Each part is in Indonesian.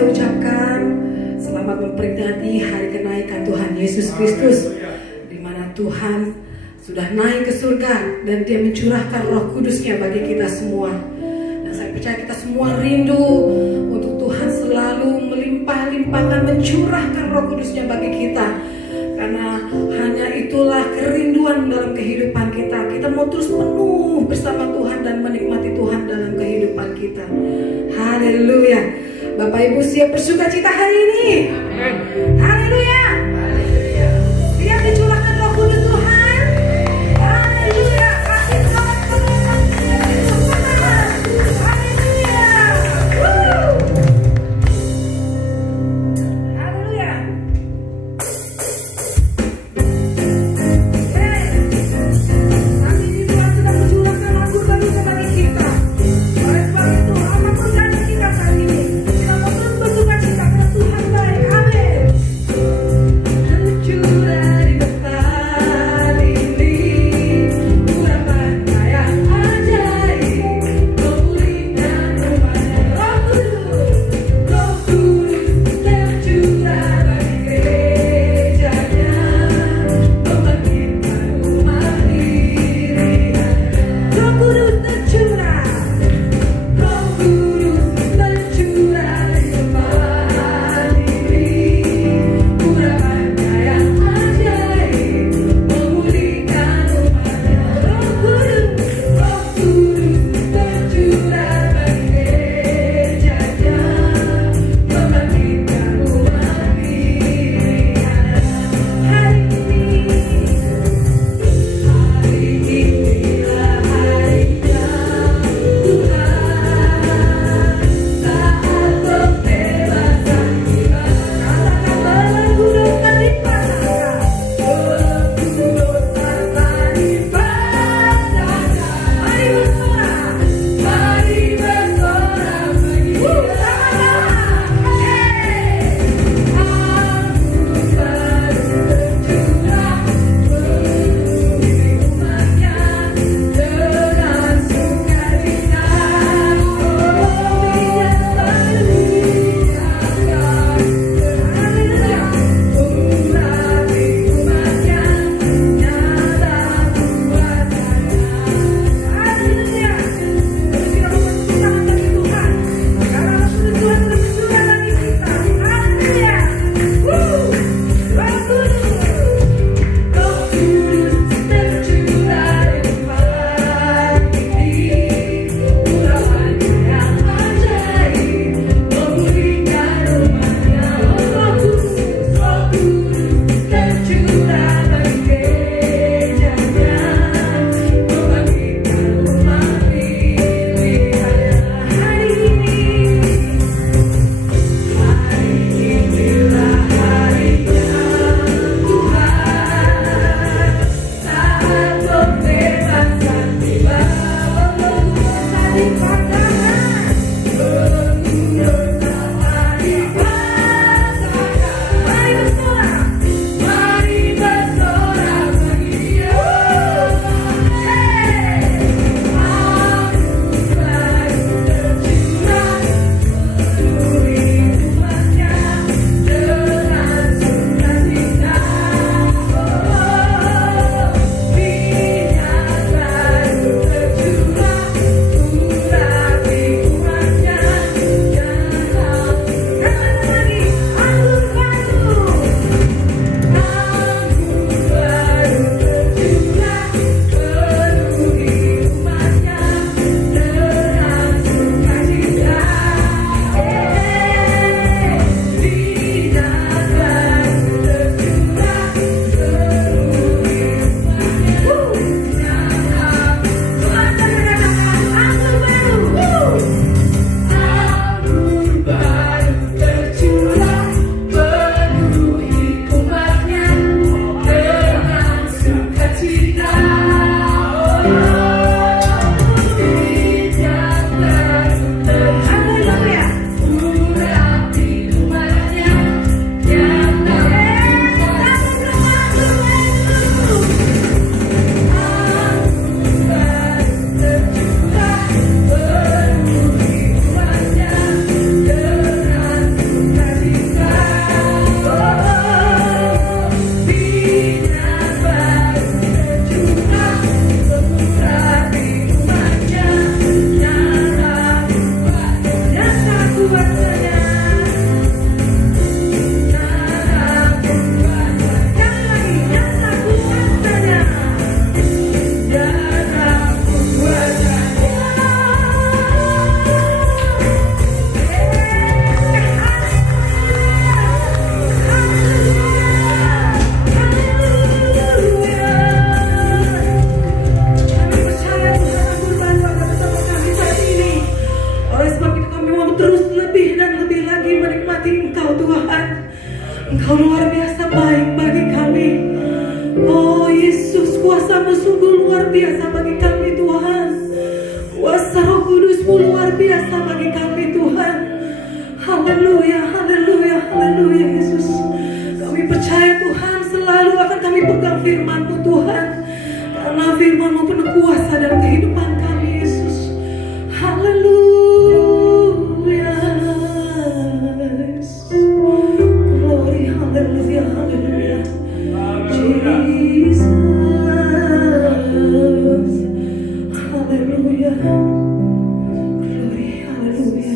saya ucapkan selamat memperingati hari kenaikan Tuhan Yesus Kristus, di mana Tuhan sudah naik ke surga dan Dia mencurahkan Roh Kudus-Nya bagi kita semua. Dan saya percaya kita semua rindu untuk Tuhan selalu melimpah-limpahkan, mencurahkan Roh Kudus-Nya bagi kita. Karena hanya itulah kerinduan dalam kehidupan kita. Kita mau terus penuh bersama Tuhan dan menikmati Tuhan dalam kehidupan kita. Haleluya. Bapak Ibu siap bersuka cita hari ini? Haleluya. Siap dicurahkan Roh Kudus Tuhan. Haleluya. Kasih selamat penuh Tuhan. Haleluya. Haleluya. Nanti ini Tuhan sedang mencurahkan lagu baru kepada kita. Oleh sebab itu, apapun keadaan kita saat ini, kita mau terus bersuka cita karena Tuhan baik. Amin. menikmati Engkau Tuhan. Engkau luar biasa baik bagi kami. Oh Yesus, kuasa-Mu sungguh luar biasa bagi kami Tuhan. Kuasa Roh Kudus-Mu luar biasa bagi kami Tuhan. Haleluya, haleluya, haleluya Yesus. Kami percaya Tuhan selalu akan kami pegang firman-Mu Tuhan. Karena firman-Mu penuh kuasa dalam kehidupan kami Yesus. Haleluya. Glory, haleluya, haleluya. Jesus. Haleluya. Glory, haleluya.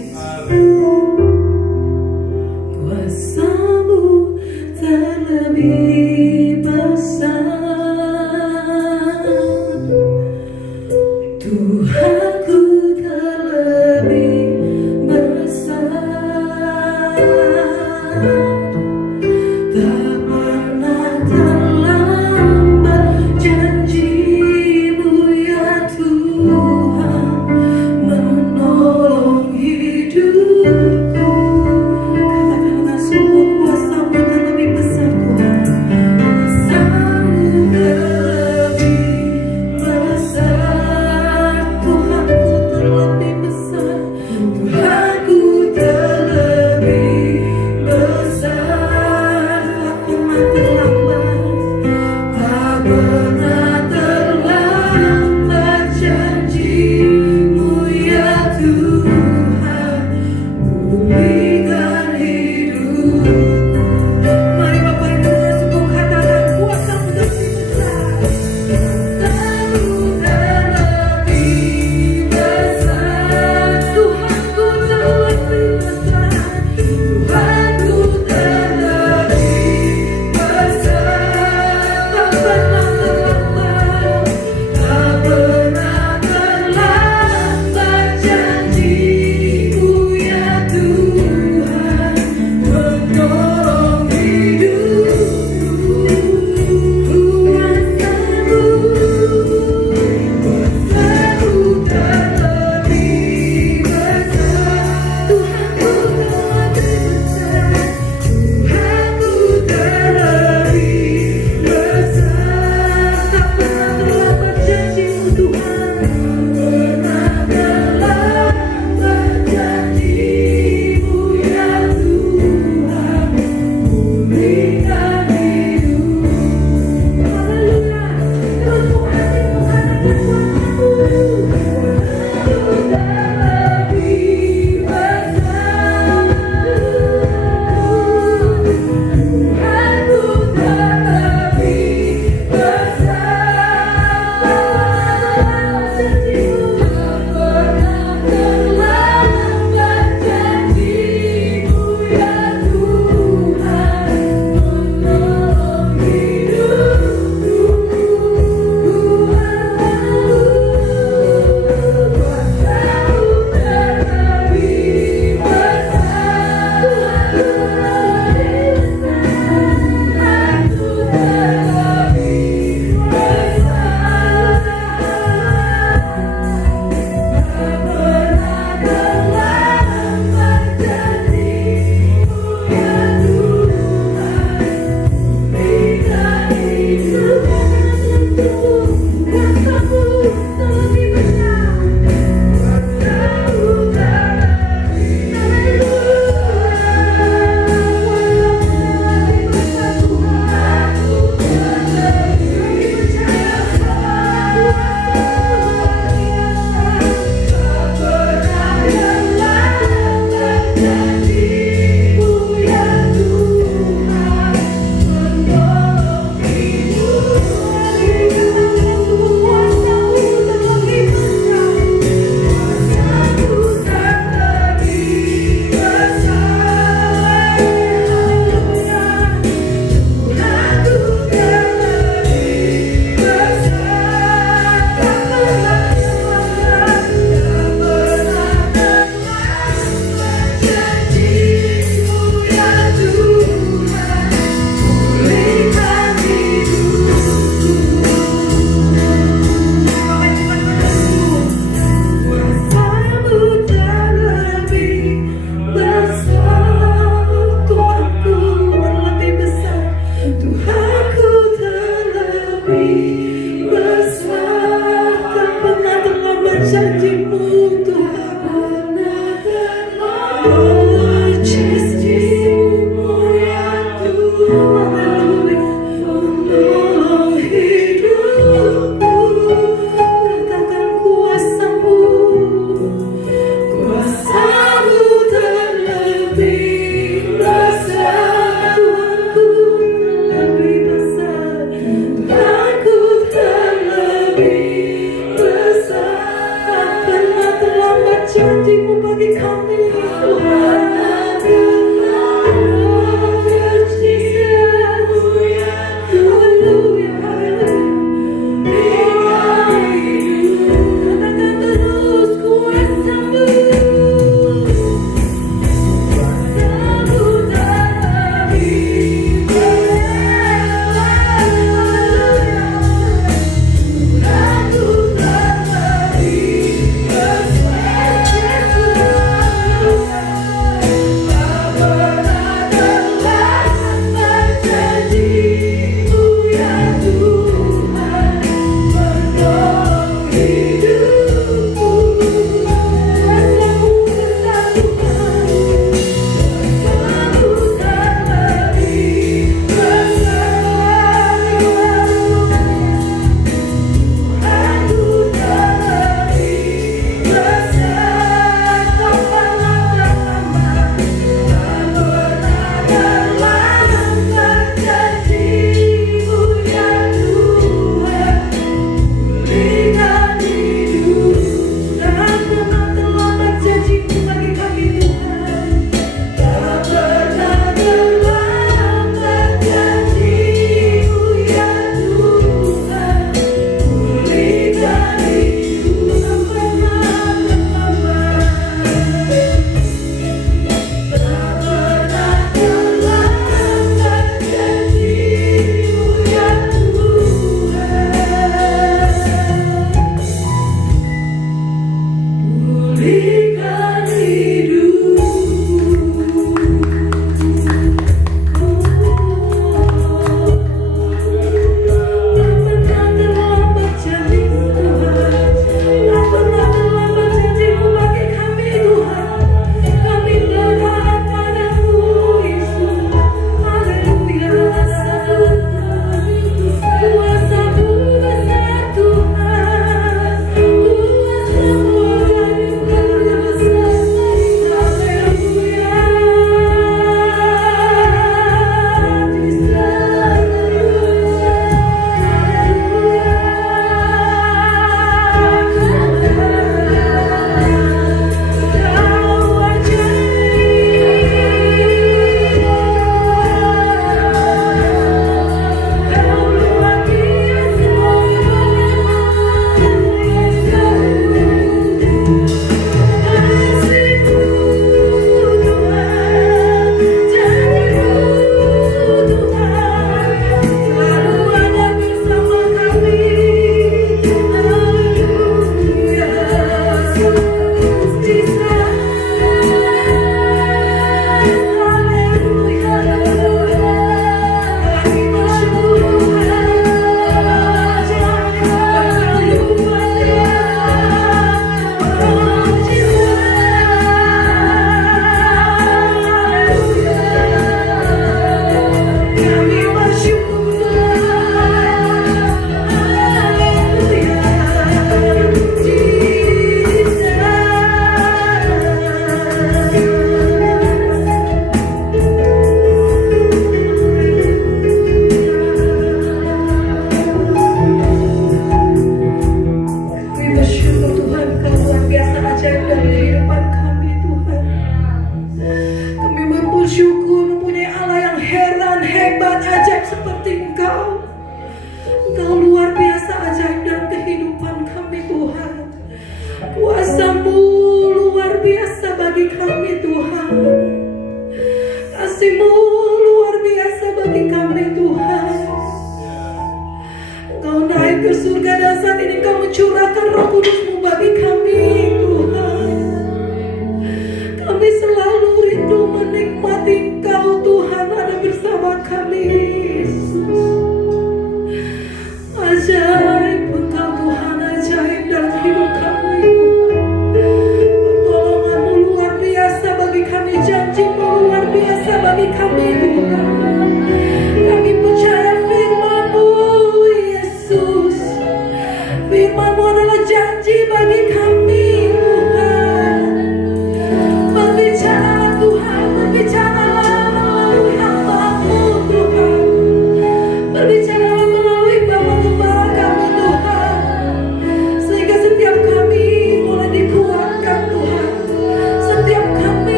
Pertolongan-Mu luar biasa bagi kami.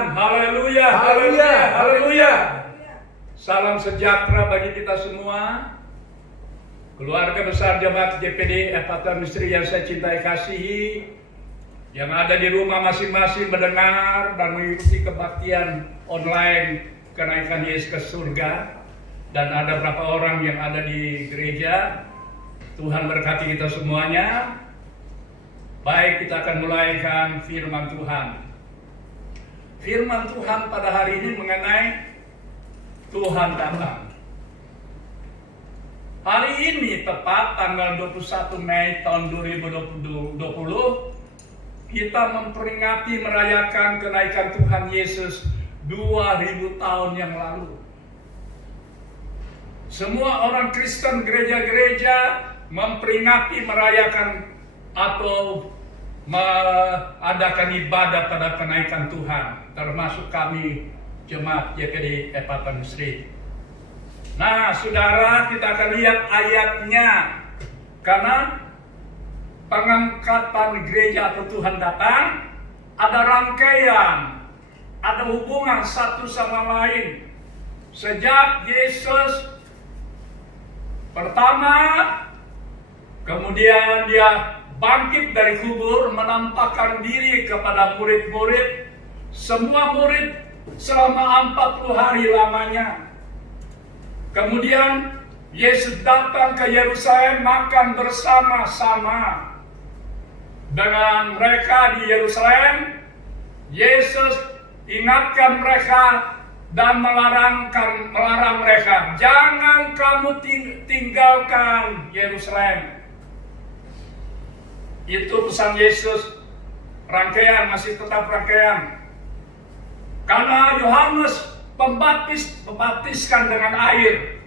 Tuhan. Haleluya, haleluya, haleluya. Salam sejahtera bagi kita semua. Keluarga besar Jemaat JPD Epatan Misteri yang saya cintai kasihi, yang ada di rumah masing-masing mendengar dan mengikuti kebaktian online kenaikan Yesus ke surga. Dan ada berapa orang yang ada di gereja. Tuhan berkati kita semuanya. Baik, kita akan mulaikan firman Tuhan. Firman Tuhan pada hari ini mengenai Tuhan datang. Hari ini tepat tanggal 21 Mei tahun 2020, kita memperingati merayakan kenaikan Tuhan Yesus 2000 tahun yang lalu. Semua orang Kristen gereja-gereja memperingati, merayakan atau mengadakan ibadah pada kenaikan Tuhan, termasuk kami Jemaat JPD Epatan Misteri. Nah, saudara, kita akan lihat ayatnya, karena pengangkatan gereja atau Tuhan datang ada rangkaian, ada hubungan satu sama lain. Sejak Yesus pertama, kemudian dia bangkit dari kubur, menampakkan diri kepada murid-murid, semua murid selama 40 hari lamanya. Kemudian Yesus datang ke Yerusalem, makan bersama-sama dengan mereka di Yerusalem. Yesus ingatkan mereka dan melarang mereka, jangan kamu tinggalkan Yerusalem. Itu pesan Yesus. Rangkaian, masih tetap rangkaian. Karena Yohanes Pembaptis membaptiskan dengan air,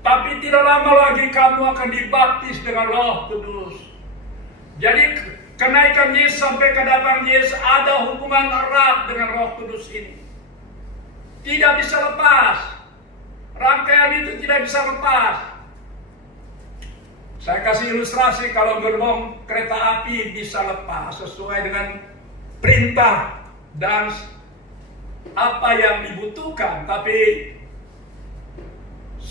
tapi tidak lama lagi kamu akan dibaptis dengan Roh Kudus. Jadi kenaikan Yesus sampai kedatangan Yesus ada hubungan erat dengan Roh Kudus ini. Tidak bisa lepas. Rangkaian itu tidak bisa lepas. Saya kasih ilustrasi, kalau gerbong kereta api bisa lepas sesuai dengan perintah dan apa yang dibutuhkan. Tapi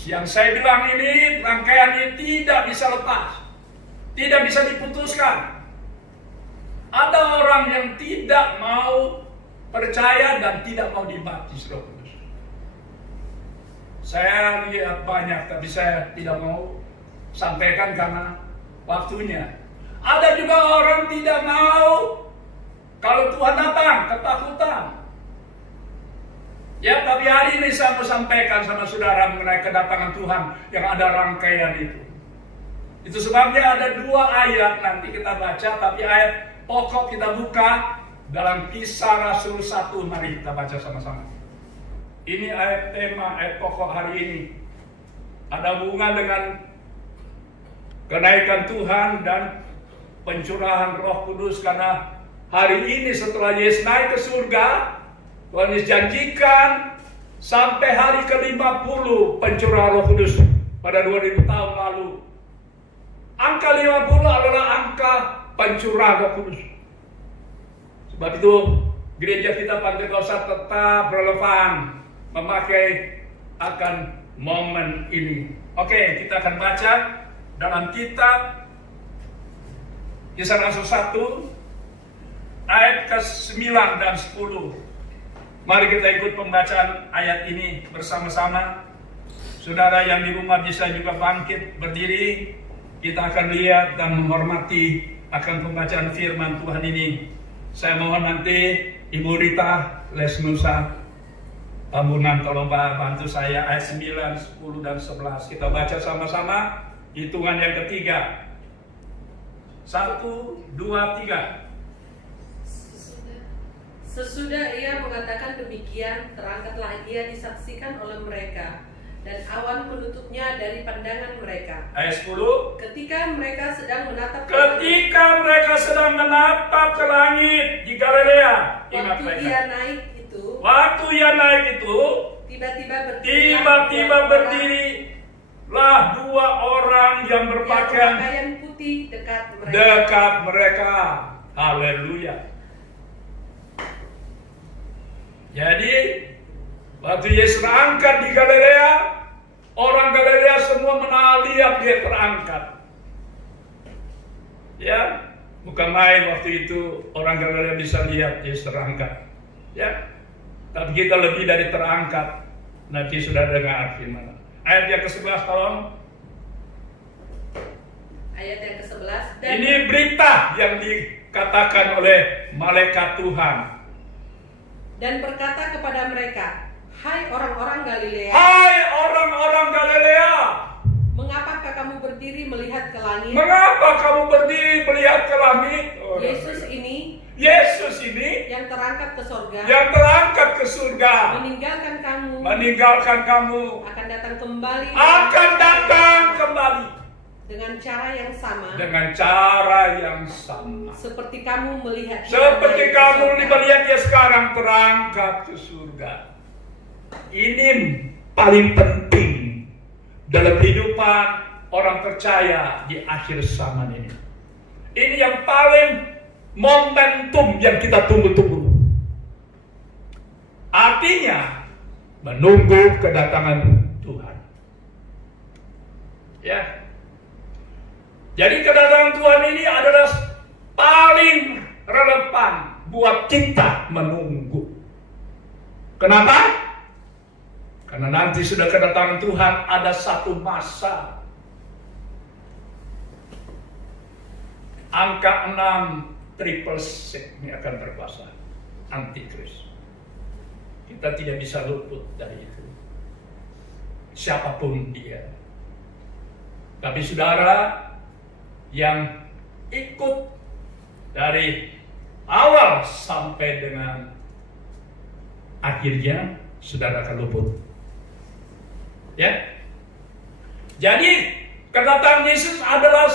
yang saya bilang ini, rangkaian ini tidak bisa lepas, tidak bisa diputuskan. Ada orang yang tidak mau percaya dan tidak mau dibaptis Roh Kudus. Saya lihat banyak, tapi saya tidak mau sampaikan karena waktunya. Ada juga orang tidak mau kalau Tuhan datang, ketakutan. Ya, tapi hari ini saya mau sampaikan sama saudara mengenai kedatangan Tuhan yang ada rangkaian itu. Itu sebabnya ada 2 ayat nanti kita baca, tapi ayat pokok kita buka dalam Kisah Rasul 1. Mari kita baca sama-sama. Ini ayat tema, ayat pokok hari ini. Ada hubungan dengan kenaikan Tuhan dan pencurahan Roh Kudus, karena hari ini setelah Yesus naik ke surga, Tuhan Yesus janjikan sampai hari ke-50 pencurahan Roh Kudus pada 2000 tahun lalu. Angka 50 adalah angka pencurahan Roh Kudus. Sebab itu gereja kita Pentakosta tetap relevan memakai akan momen ini. Oke, kita akan baca dalam kitab Kisah Rasul 1 ayat ke-9 dan 10. Mari kita ikut pembacaan ayat ini bersama-sama. Saudara yang di rumah bisa juga bangkit berdiri. Kita akan lihat dan menghormati akan pembacaan firman Tuhan ini. Saya mohon nanti Ibu Rita Lesnusa Tambunan tolong bantu saya ayat 9, 10 dan 11. Kita baca sama-sama. Hitungan yang ketiga. 1, 2, 3. Sesudah ia mengatakan demikian, terangkatlah ia disaksikan oleh mereka, dan awan menutupnya dari pandangan mereka. Ayat 10. Ketika mereka sedang menatap ke langit di Galilea. Waktu ia naik itu, tiba-tiba berdirilah 2 orang yang berpakaian putih dekat mereka. Haleluya. Jadi waktu Yesus terangkat di Galilea, orang Galilea semua lihat dia terangkat. Ya, bukan main waktu itu orang Galilea bisa lihat Yesus terangkat. Ya, tapi kita lebih dari terangkat. Nanti sudah dengar firman. Ayat yang ke-11 tolong. Ayat yang ke-11. Ini berita yang dikatakan oleh malaikat Tuhan. Dan berkata kepada mereka, hai orang-orang Galilea, Hai orang-orang Galilea, mengapakah kamu berdiri melihat ke langit? mengapa kamu berdiri melihat ke langit? Yesus ini yang terangkat ke surga, meninggalkan kamu, akan datang kembali dengan cara yang sama, seperti kamu melihat dia sekarang terangkat ke surga. Ini paling penting dalam kehidupan orang percaya di akhir zaman ini. Ini yang paling momentum yang kita tunggu-tunggu. Artinya menunggu kedatangan Tuhan. Ya. Jadi kedatangan Tuhan ini adalah paling relevan buat kita menunggu. Kenapa? Karena nanti sudah kedatangan Tuhan, ada satu masa. Angka 6 triple six ini akan berkuasa. Antikris. Kita tidak bisa luput dari itu. Siapapun dia. Tapi saudara yang ikut dari awal sampai dengan akhirnya, saudara akan luput. Ya. Jadi kedatangan Yesus adalah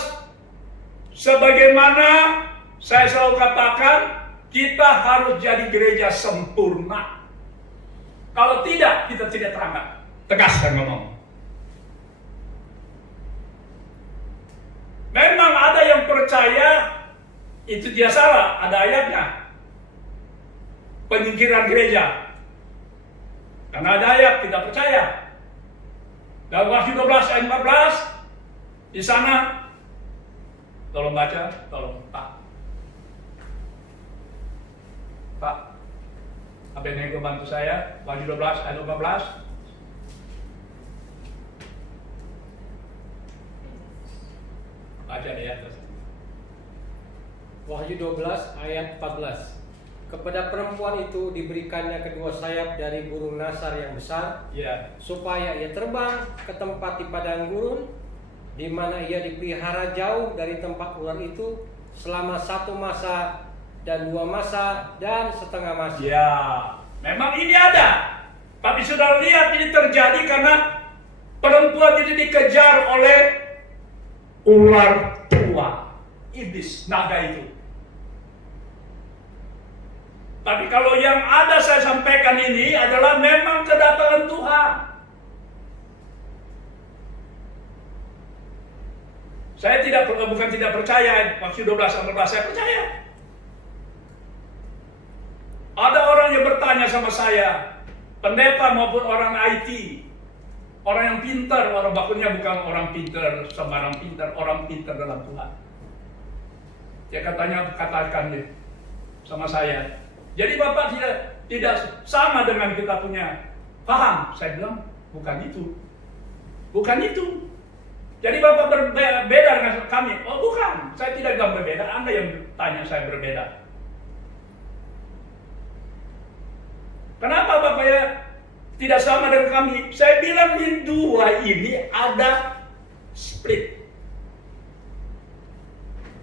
sebagaimana saya selalu katakan, kita harus jadi gereja sempurna. Kalau tidak, kita tidak terangkat. Tegas saya ngomong. Memang ada yang percaya, itu tidak salah, ada ayatnya. Penyingkiran gereja. Karena ada ayat, tidak percaya. Dalam Wahyu 12 ayat 14, di sana, tolong baca, tolong Pak. Pak, Abednego bantu saya, Wahyu 12 ayat 14. Baca di atas. Wahyu 12 ayat 14. Kepada perempuan itu diberikannya kedua sayap dari burung nasar yang besar, Ya. supaya ia terbang ke tempat di padang gurun, di mana ia dipelihara jauh dari tempat ular itu selama 1 masa dan 2 masa dan setengah masa. Ya, memang ini ada. Tapi sudah lihat ini terjadi karena perempuan ini dikejar oleh ular tua, iblis, naga itu. Tapi kalau yang ada saya sampaikan ini adalah memang kedatangan Tuhan. Saya bukan tidak percaya, Wahyu 12 ayat 14 saya percaya. Ada orang yang bertanya sama saya, pendeta maupun orang IT, orang yang pintar, orang bakunya bukan orang pintar sembarang pintar, orang pintar dalam Tuhan. Dia katakan dia sama saya. Jadi Bapak tidak sama dengan kita punya paham. Saya bilang bukan itu. Bukan itu. Jadi Bapak berbeda dengan kami. Oh bukan, saya tidak bilang berbeda. Anda yang tanya saya berbeda. Kenapa Bapak ya tidak sama dengan kami? Saya bilang di dua ini ada split.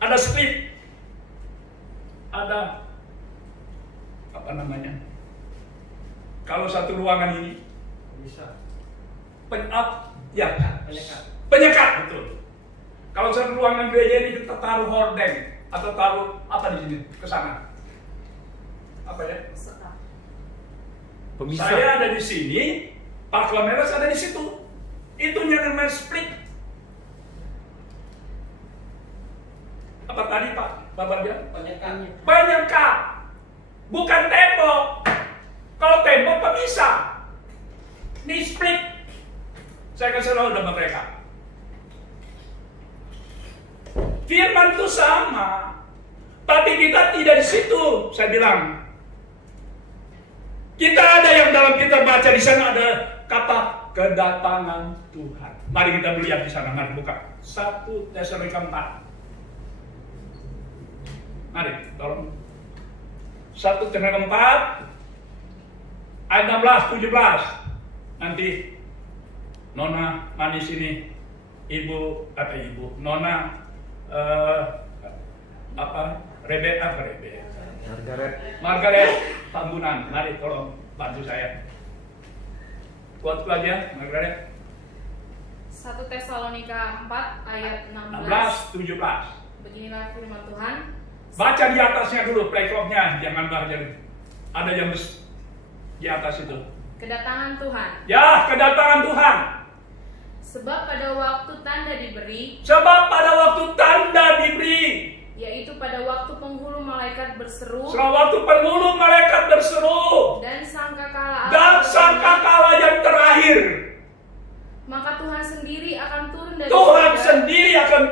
Ada split. Ada apa namanya? Kalau satu ruangan ini Bisa. penyekat betul. Kalau satu ruangan gereja ini kita taruh hordeng atau taruh apa di sini ke sana? Apa ya? Pemisah. Saya ada di sini, Pak Klameres ada di situ. Itu namanya split. Apa tadi Pak? Bapak bilang? Penyekat. Penyekat. Bukan tembok. Kalau tembok Saya kasih tahu sama mereka. Firman itu sama, tapi kita tidak di situ. Saya bilang, kita ada yang dalam kita baca di sana ada kata kedatangan Tuhan. Mari kita lihat di sana. Mari buka 1 Tesalonika 4. Mari, tolong. 1 Tesalonika 4 ayat 16, 17. Nanti Nona manis ini, Nona Margaret Tambunan. Mari tolong bantu saya. Kuat aja, Margaret. 1 Tesalonika 4 ayat 16, 17. Beginilah firman Tuhan. Baca di atasnya dulu, playclocknya, jangan baca. Ada yang di atas itu. Kedatangan Tuhan. Ya, kedatangan Tuhan. Sebab pada waktu tanda diberi, yaitu pada waktu penghulu malaikat berseru, dan sangkakala yang terakhir, maka Tuhan sendiri akan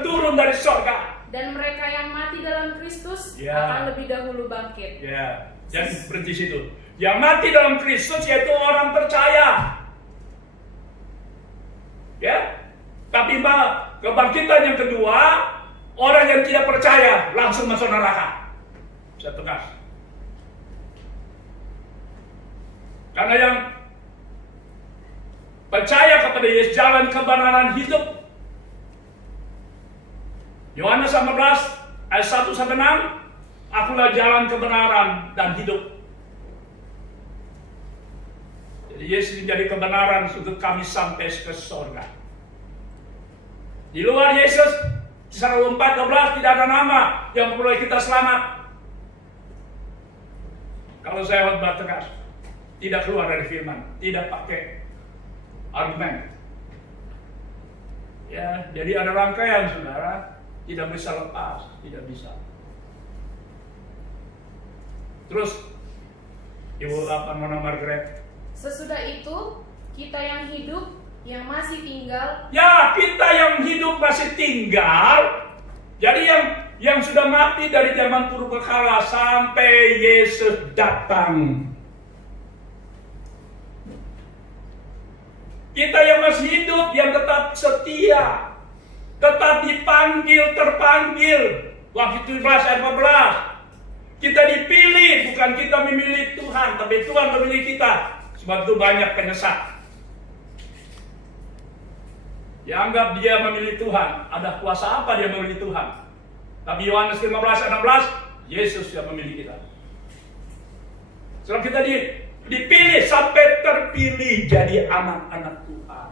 turun dari sorga. Dan mereka yang mati dalam Kristus akan lebih dahulu bangkit. Ya, jangan berhenti situ. Yang mati dalam Kristus yaitu orang percaya. Ya, tapi kebangkitan yang kedua, orang yang tidak percaya langsung masuk neraka. Saya tegas. Karena yang percaya kepada Yesus, jalan kebenaran hidup. Yohanes 15 ayat 1-6, akulah jalan kebenaran dan hidup. Jadi Yesus menjadi kebenaran untuk kami sampai ke surga. Di luar Yesus, di 4:12 tidak ada nama yang perlu kita selamat. Kalau saya khotbah tegas, tidak keluar dari firman, tidak pakai argumen. Ya, jadi ada rangkaian saudara, tidak bisa lepas, tidak bisa. Terus, Ibu Nona Margaret. Sesudah itu, kita yang hidup, yang masih tinggal. Ya, kita yang hidup masih tinggal. Jadi yang sudah mati dari zaman purbakala sampai Yesus datang. Kita yang masih hidup, yang tetap setia, tetap terpanggil. Wahyu 17 ayat 14. Kita dipilih, bukan kita memilih Tuhan, tapi Tuhan memilih kita. Sebab itu banyak penyesat. Ya, anggap dia memilih Tuhan. Ada kuasa apa dia memilih Tuhan? Tapi Yohanes 15 ayat 16, Yesus yang memilih kita. Sebab kita dipilih sampai terpilih jadi anak-anak Tuhan.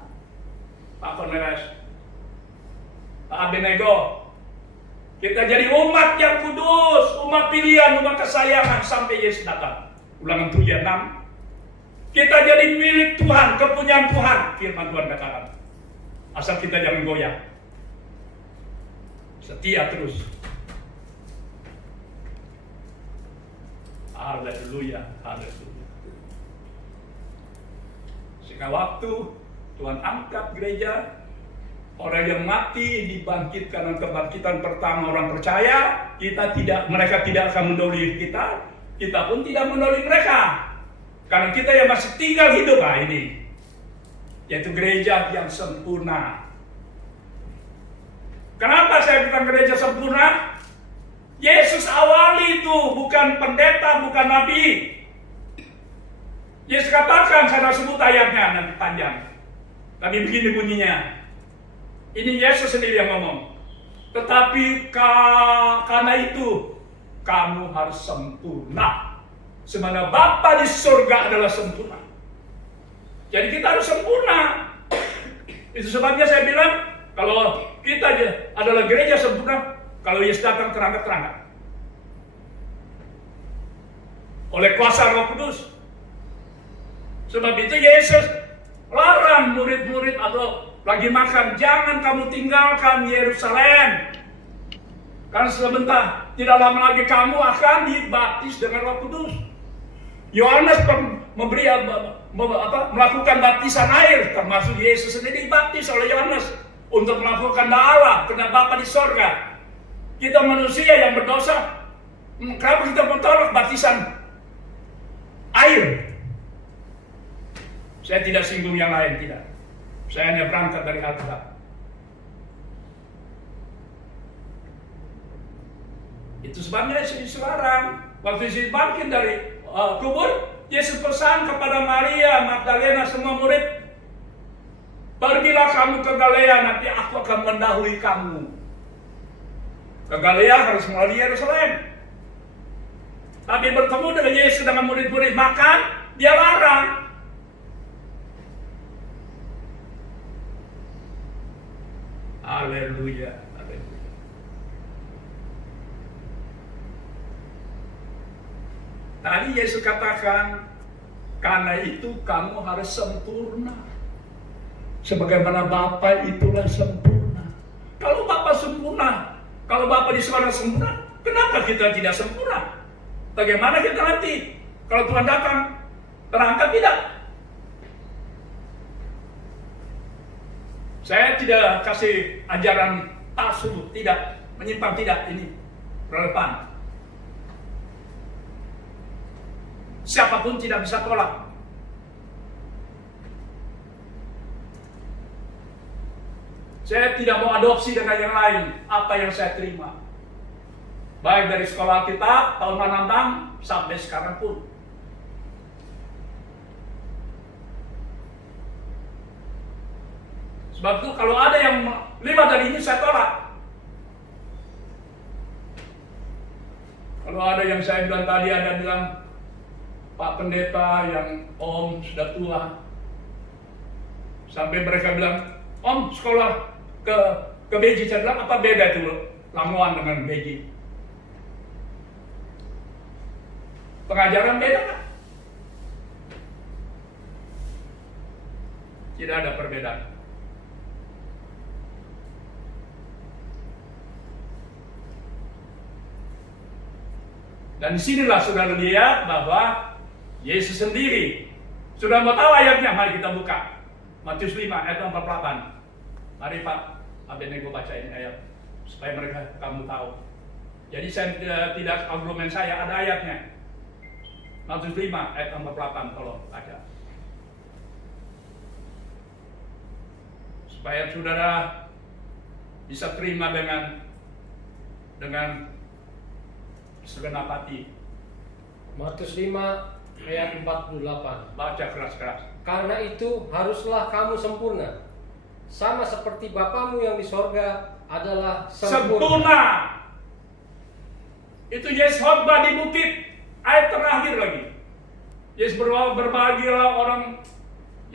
Pak Cornelius, Pak Abednego, kita jadi umat yang kudus, umat pilihan, umat kesayangan sampai Yesus datang. Ulangan 7:6. Kita jadi milik Tuhan, kepunyaan Tuhan. Firman Tuhan katakan. Asal kita jangan goyah. Setia terus. Haleluya, haleluya. Sehingga waktu Tuhan angkat gereja, orang yang mati dibangkitkan dengan kebangkitan pertama orang percaya, mereka tidak akan mendolimi kita pun tidak mendolimi mereka. Karena kita yang masih tinggal hidup ini, yaitu gereja yang sempurna. Kenapa saya bilang gereja sempurna? Yesus awali itu bukan pendeta, bukan nabi. Yesus katakan, saya sebut ayatnya nanti panjang, tapi begini bunyinya. Ini Yesus sendiri yang ngomong. Tetapi karena itu kamu harus sempurna, sebagaimana Bapa di surga adalah sempurna. Jadi kita harus sempurna. Itu sebabnya saya bilang, kalau kita adalah gereja sempurna, kalau Yesus datang terangkat-terangkat oleh kuasa Roh Kudus. Sebab itu Yesus larang murid-murid atau lagi makan, jangan kamu tinggalkan Yerusalem. Karena sebentar, tidak lama lagi kamu akan dibaptis dengan Roh Kudus. Yohanes memberi melakukan baptisan air, termasuk Yesus sendiri dibaptis oleh Yohanes untuk melakukan Allah karena Bapa di sorga. Kita manusia yang berdosa, kenapa kita menolak baptisan air? Saya tidak singgung yang lain, tidak. Saya hanya berangkat dari Alkitab. Itu sebabnya Yesus dilarang. Waktu Yesus bangkit dari kubur, Yesus pesan kepada Maria Magdalena semua murid, pergilah kamu ke Galilea, nanti aku akan mendahului kamu. Ke Galilea harus melalui Yerusalem. Tapi bertemu dengan Yesus dengan murid-murid makan, dia larang. Haleluya, haleluya. Tadi Yesus katakan, karena itu kamu harus sempurna. Sebagaimana Bapa itulah sempurna. Kalau Bapa sempurna, kalau Bapa di surga sempurna, kenapa kita tidak sempurna? Bagaimana kita nanti kalau Tuhan datang terangkat tidak? Saya tidak kasih ajaran palsu, tidak menyimpang, tidak, ini relevan. Siapapun tidak bisa tolak. Saya tidak mau adopsi dengan yang lain, apa yang saya terima. Baik dari sekolah kita, tahun menantang, sampai sekarang pun. Sebab itu kalau ada yang lima dari ini saya tolak. Kalau ada yang saya bilang tadi, ada bilang, Pak Pendeta yang Om sudah tua. Sampai mereka bilang, Om sekolah ke BJ. Saya bilang, apa beda itu Lamongan dengan BJ? Pengajaran beda kan? Tidak ada perbedaan. Dan disinilah saudara lihat bahwa Yesus sendiri sudah mau tahu ayatnya. Mari kita buka Matius 5 ayat 48. Mari Pak Abednego bacain ayat supaya mereka kamu tahu. Jadi saya tidak argumen saya, ada ayatnya. Matius 5 ayat 48, tolong baca. Supaya saudara bisa terima dengan segenap hati. Matius 5 ayat 48. Baca keras-keras. Karena itu haruslah kamu sempurna, sama seperti Bapamu yang di sorga adalah sempurna. Itu Yesus khotbah di bukit, ayat terakhir lagi. Yesus berbahagialah orang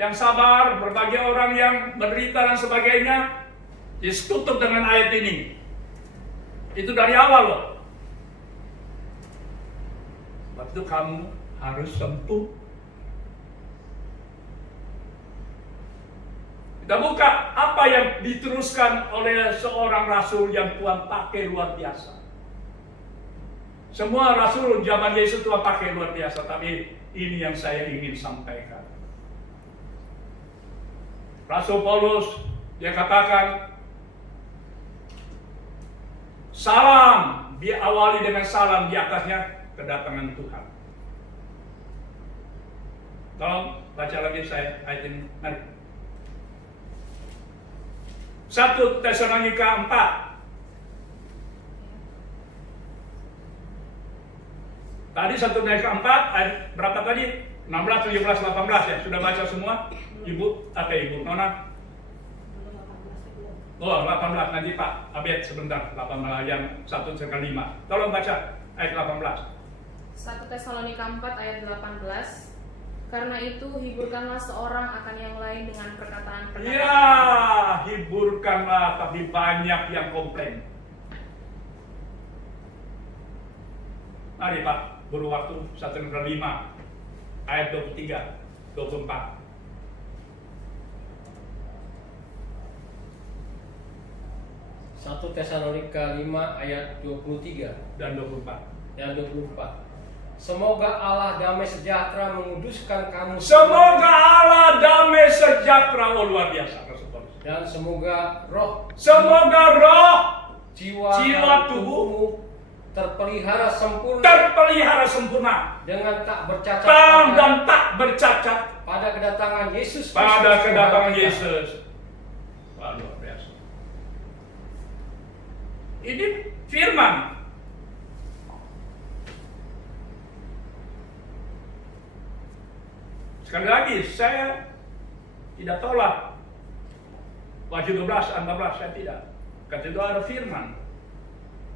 yang sabar, berbahagia orang yang menderita dan sebagainya. Yesus tutup dengan ayat ini. Itu dari awal loh. Sebab itu kamu harus sempurna. Kita buka apa yang diteruskan oleh seorang rasul yang Tuhan pakai luar biasa. Semua rasul zaman Yesus Tuhan pakai luar biasa, tapi ini yang saya ingin sampaikan. Rasul Paulus, dia katakan, salam, dia awali dengan salam, di atasnya kedatangan Tuhan. Tolong baca lagi saya ayat ini. Mari. 1 Tesalonika 4. Tadi 1 Tesalonika 4 ayat berapa tadi? 16, 17, 18 ya. Sudah baca semua? Ibu, Ibu Nona? Oh, 18 nanti Pak Abed sebentar. 18 yang 1 sekali 5. Tolong baca ayat 18. 1 Tesalonika 4 ayat 18. Karena itu hiburkanlah seorang akan yang lain dengan perkataan-perkataan. Ya, hiburkanlah, tapi banyak yang komplain. Mari Pak, buru waktu 1 Tesalonika 5 ayat 23, 24. 1 Tesalonika 5 ayat 23 dan 24. dan 24. Semoga Allah damai sejahtera menguduskan kamu. Semoga Allah damai sejahtera, oh luar biasa. Dan semoga roh, jiwa tubuhmu terpelihara sempurna dengan tak bercacat dan tak bercacat pada kedatangan Yesus. Pada kedatangan Yesus. Wah, luar biasa. Ini firman. Sekali lagi, saya tidak tolak Wahyu 12, 14, saya tidak. Karena itu ada firman.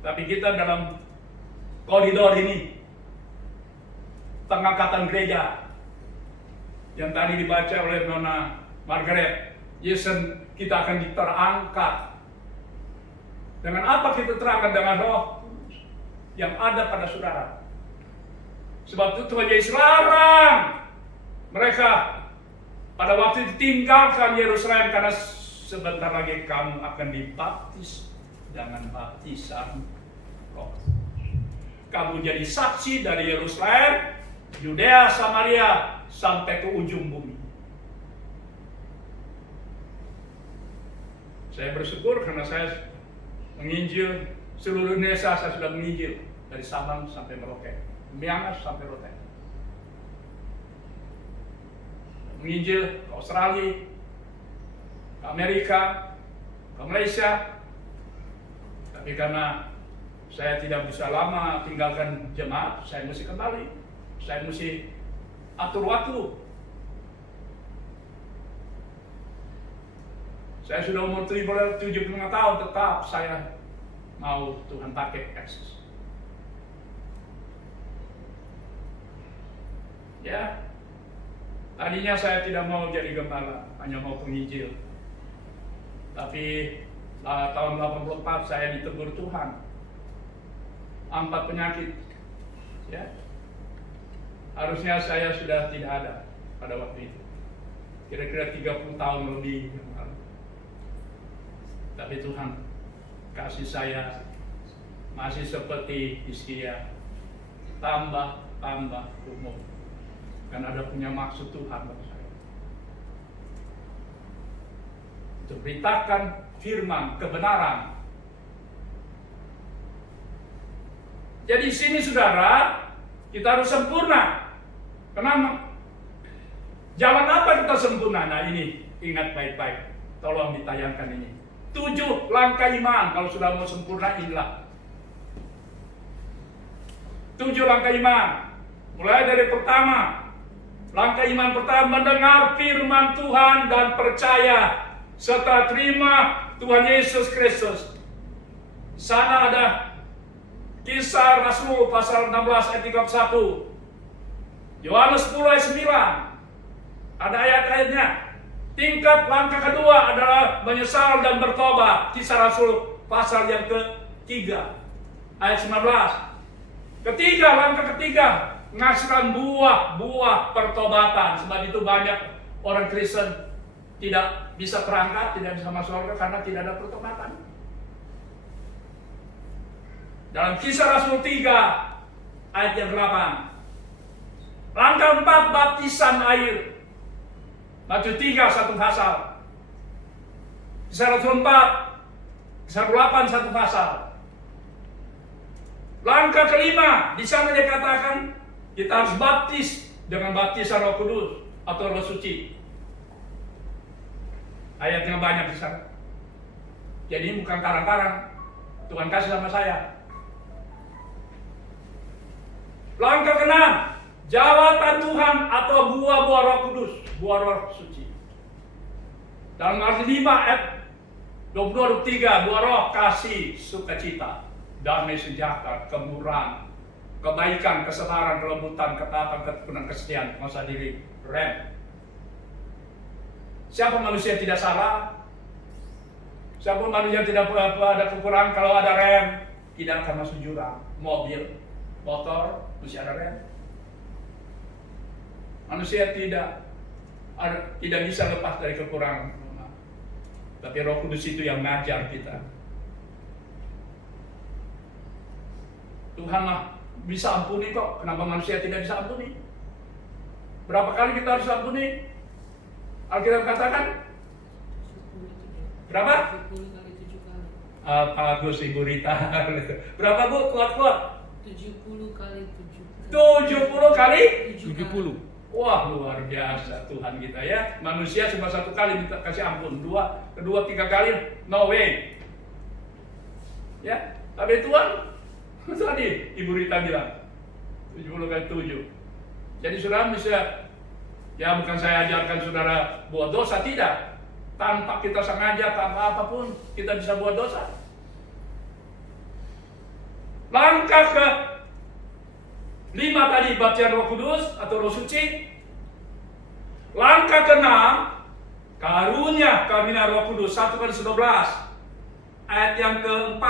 Tapi kita dalam koridor ini, pengangkatan gereja yang tadi dibaca oleh Nona Margaret, Yesus, kita akan terangkat. Dengan apa kita terangkat? Dengan roh yang ada pada saudara. Sebab itu Tuhan Yesus larang mereka pada waktu ditinggalkan Yerusalem, karena sebentar lagi kamu akan dibaptis dengan baptisan Roh. Kamu jadi saksi dari Yerusalem, Yudea, Samaria, sampai ke ujung bumi. Saya bersyukur karena saya menginjil seluruh Indonesia. Saya sudah menginjil dari Sabang sampai Merauke, Miangas sampai Rote. Menginjil ke Australia, ke Amerika, ke Malaysia. Tapi karena saya tidak bisa lama tinggalkan jemaat, saya mesti kembali. Saya mesti atur waktu. Saya sudah umur 75 tahun, tetap saya mau Tuhan pakai eksis. Ya, tadinya saya tidak mau jadi gembala, hanya mau penginjil. Tapi tahun 84 saya ditegur Tuhan. 4 penyakit. Ya. Harusnya saya sudah tidak ada pada waktu itu. Kira-kira 30 tahun lebih yang lalu. Tapi Tuhan kasih saya masih seperti Hizkia, tambah umur. Karena ada punya maksud Tuhan bagi saya. Untuk beritakan firman kebenaran. Jadi di sini saudara, kita harus sempurna. Kenapa? Jalan apa kita sempurna? Nah ini, ingat baik-baik. Tolong ditayangkan ini. 7 langkah iman. Kalau sudah mau sempurna, inilah 7 langkah iman. Mulai dari pertama. Langkah iman pertama, mendengar firman Tuhan dan percaya serta terima Tuhan Yesus Kristus. Sana ada Kisah Rasul pasal 16 ayat 31. Yohanes 10 ayat 9. Ada ayat-ayatnya. Tingkat langkah kedua adalah menyesal dan bertobat. Kisah Rasul pasal yang ketiga ayat 19. Langkah ketiga, menghasilkan buah pertobatan. Sebab itu banyak orang Kristen tidak bisa terangkat, tidak bisa masuk surga karena tidak ada pertobatan. Dalam Kisah Rasul 3 ayat yang 8. Langkah 4, baptisan air. Matius 3 satu pasal. Kisah Rasul 4, Kisah 8 satu pasal. Langkah kelima, di sana dia katakan kita harus baptis dengan baptisan Roh Kudus atau Roh Suci. Ayatnya banyak di sana. Jadi bukan karang-karang. Tuhan kasih sama saya. Langkah ke-6, jawatan Tuhan atau buah-buah Roh Kudus, buah Roh Suci. Dalam Markus 5 ayat 22-23, buah Roh kasih, sukacita, damai sejahtera, kemurahan, kebaikan, kesabaran, kelembutan, ketaatan, ketekunan, kesetiaan, penguasaan diri, rem. Siapa manusia tidak salah? Siapa manusia tidak ada kekurangan? Kalau ada rem, tidak akan masuk jurang. Mobil, motor, mesti ada rem. Manusia tidak bisa lepas dari kekurangan. Tapi Roh Kudus itu yang mengajar kita. Tuhanlah bisa ampuni kok. Kenapa manusia tidak bisa ampuni? Berapa kali kita harus ampuni? Alkitab katakan berapa? 70 kali 7 kali. Bagus Ibu Rita. Berapa Bu? Kuat-kuat. 70 kali 7 kali. 70 kali? 70. Wah, luar biasa Tuhan kita ya. Manusia cuma 1 kali minta kasih ampun, kedua 3 kali no way. Ya, tapi Tuhan tadi Ibu Rita bilang 70 kali 7. Jadi saudara bisa, ya bukan saya ajarkan saudara buat dosa, tidak. Tanpa kita sengaja, tanpa apapun, kita bisa buat dosa. Langkah ke 5 tadi, baptisan Roh Kudus atau Roh Suci. Langkah ke-6, karunia Roh Kudus, 1 Korintus 12 ayat yang ke-4.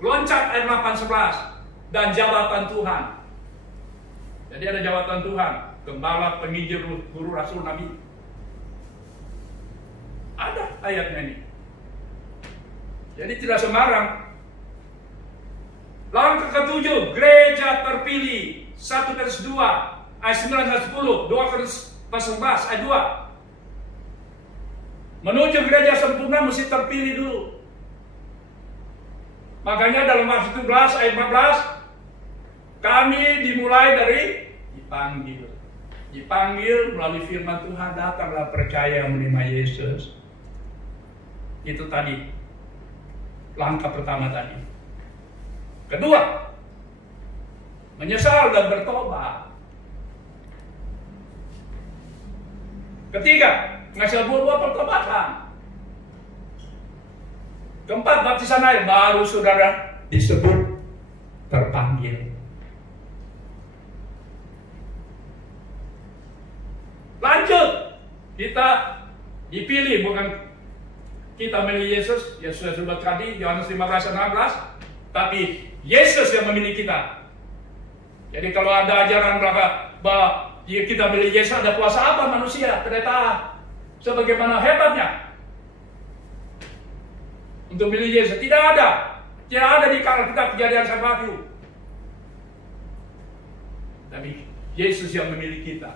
Loncat ayat 8-11, dan jabatan Tuhan. Jadi ada jabatan Tuhan, gembala, penginjil, guru, rasul, nabi. Ada ayatnya ini. Jadi tidak sembarang. Langkah ke-7, gereja terpilih, 1 Korintus 2 ayat 9-10, 2 Korintus 11 ayat 2. Menuju gereja sempurna mesti terpilih dulu. Makanya dalam Matius 17 ayat 14, kami dimulai dari dipanggil. Dipanggil melalui firman Tuhan, datanglah percaya menerima Yesus. Itu tadi, langkah pertama tadi. Kedua, menyesal dan bertobat. Ketiga, ngasih buah-buah pertobatan. Keempat, baptisan air, baru saudara disebut terpanggil. Lanjut, kita dipilih, bukan kita milih Yesus, ya sudah sebut tadi Yohanes 15-16, tapi Yesus yang memilih kita. Jadi kalau ada ajaran bahwa kita milih Yesus, ada kuasa apa manusia? Ternyata sebagaimana hebatnya untuk milih Yesus, tidak ada di kitab Kejadian 1. Tapi Yesus yang memilih kita.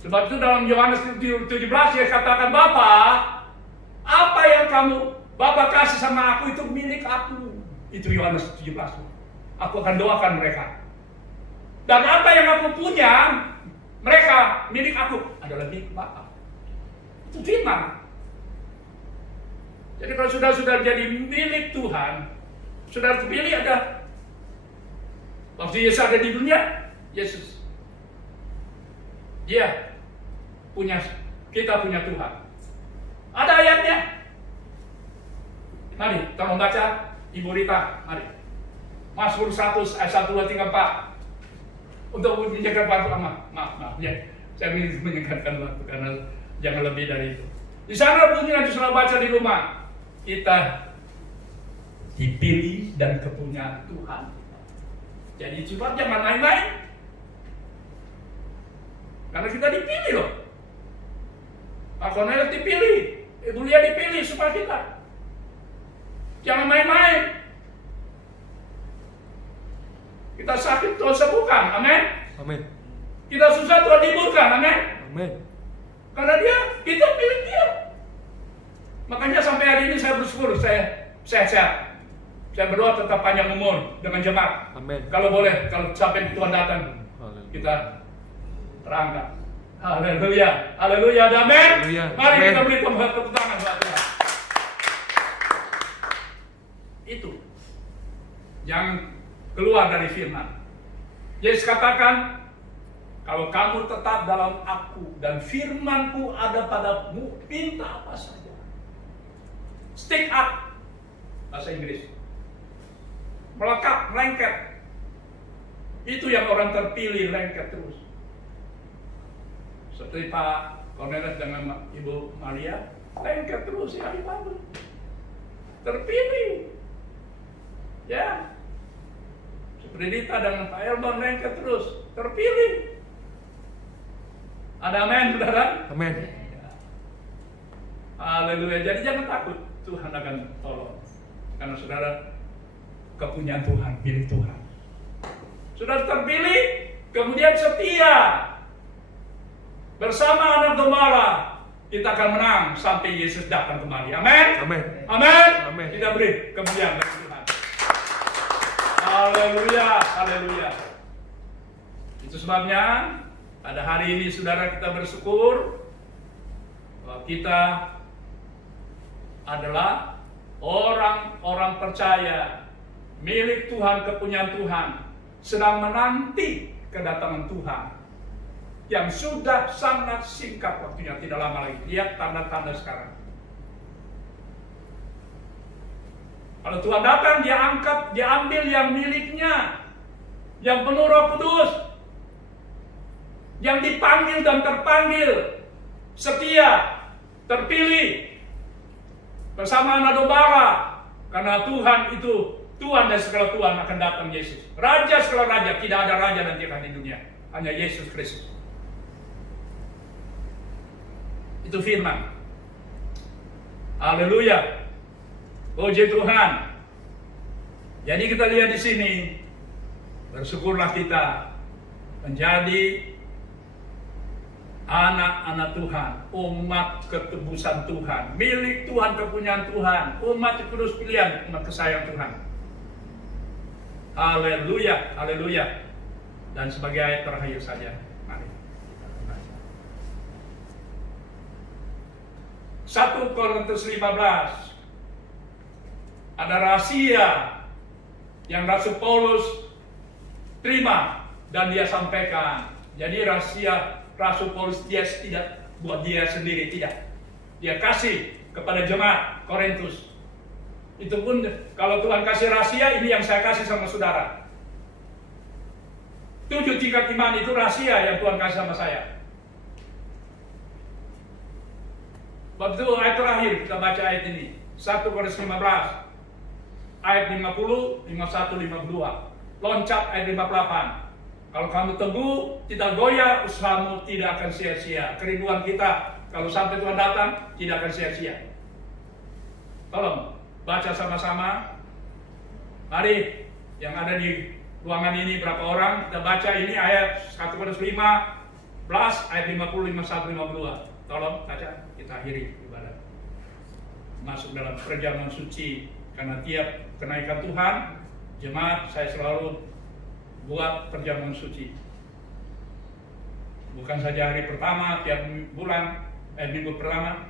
Sebab itu dalam Yohanes 17 dia katakan, Bapa, apa yang Bapa kasih sama aku itu milik aku. Itu Yohanes 17. Aku akan doakan mereka. Dan apa yang aku punya, mereka milik aku adalah milik Bapa. Itu firman. Jadi kalau sudah jadi milik Tuhan, sudah terpilih, ada waktu Yesus ada di dunia, Yesus kita punya Tuhan. Ada ayatnya. Mari, tolong baca Ibu Rita, mari. Mazmur 1 ayat 1, 2, 3, 4. Untuk menjaga waktu, maaf ya. Saya ingin menyingkatkan waktu karena jangan lebih dari itu. Di sana bunyi nanti sudah baca di rumah. Kita dipilih dan kepunyaan Tuhan. Jadi coba jangan main-main. Karena kita dipilih loh. Pak Cornelius dipilih, Ibu Lia dipilih supaya kita. Jangan main-main. Kita sakit Tuhan sembuhkan, amin. Amin. Kita susah Tuhan hiburkan, amin. Amin. Karena kita pilih dia. Makanya sampai hari ini saya bersyukur, saya sehat-sehat. Saya berdoa tetap panjang umur dengan jemaat. Amin. Kalau boleh, kalau sampai Tuhan datang, kita terangkat. Haleluya, haleluya, amin. Mari kita beri tepuk tangan buat Tuhan. Itu yang keluar dari firman. Yesus katakan, kalau kamu tetap dalam aku dan firmanku ada padamu, minta apa saja. Stick up, bahasa Inggris. Melekat, lengket. Itu yang orang terpilih, lengket terus. Seperti Pak Cornelius dengan Ibu Maria, lengket terus ya Ibu. Terpilih. Ya. Seperti Dita dengan Pak Elbon, lengket terus. Terpilih. Ada amin, saudara? Amin. Ya. Haleluya. Jadi jangan takut, Tuhan akan tolong. Karena saudara kepunyaan Tuhan, milik Tuhan. Sudah terpilih, kemudian setia. Bersama anak gembala, kita akan menang sampai Yesus datang kembali. Amin. Amin. Amin. Amin. Kita beri kemuliaan bagi Tuhan. Haleluya, haleluya. Itu sebabnya pada hari ini saudara kita bersyukur bahwa kita adalah orang-orang percaya, milik Tuhan, kepunyaan Tuhan, sedang menanti kedatangan Tuhan yang sudah sangat singkat waktunya, tidak lama lagi. Lihat tanda-tanda sekarang. Kalau Tuhan datang, dia angkat, dia ambil yang miliknya, yang penuh Roh Kudus, yang dipanggil dan terpanggil, setia, terpilih, bersama anak domba. Karena Tuhan itu, Tuhan dan segala Tuhan akan datang Yesus. Raja segala raja, tidak ada raja nanti akan di dunia, hanya Yesus Kristus. Itu firman. Haleluya. Puji Tuhan. Jadi kita lihat di sini, bersyukurlah kita menjadi anak-anak Tuhan, umat ketebusan Tuhan, milik Tuhan, kepunyaan Tuhan, umat kudus pilihan, umat kesayang Tuhan. Haleluya, haleluya. Dan sebagai ayat terakhir saja, mari. 1 Korintus 15. Ada rahasia yang Rasul Paulus terima dan dia sampaikan. Jadi rahasia Rasul Paulus dia tidak buat dia sendiri, tidak. Dia kasih kepada jemaat Korintus. Itu pun kalau Tuhan kasih rahasia, ini yang saya kasih sama saudara. 7 tingkat iman itu rahasia yang Tuhan kasih sama saya. Waktu itu ayat terakhir kita baca ayat ini, 1 Korintus 15 ayat 50, 51, 52. Loncat ayat 58. Kalau kamu teguh, tidak goyah, usahamu tidak akan sia-sia. Kerinduan kita kalau sampai Tuhan datang tidak akan sia-sia. Tolong baca sama-sama. Mari yang ada di ruangan ini berapa orang, kita baca ini ayat 1 Korintus 15 ayat 50, 51, 52. Tolong baca, kita akhiri ibadah. Masuk dalam perjamuan suci. Karena tiap kenaikan Tuhan, jemaat saya selalu buat perjamuan suci. Bukan saja hari pertama, tiap bulan, minggu pertama.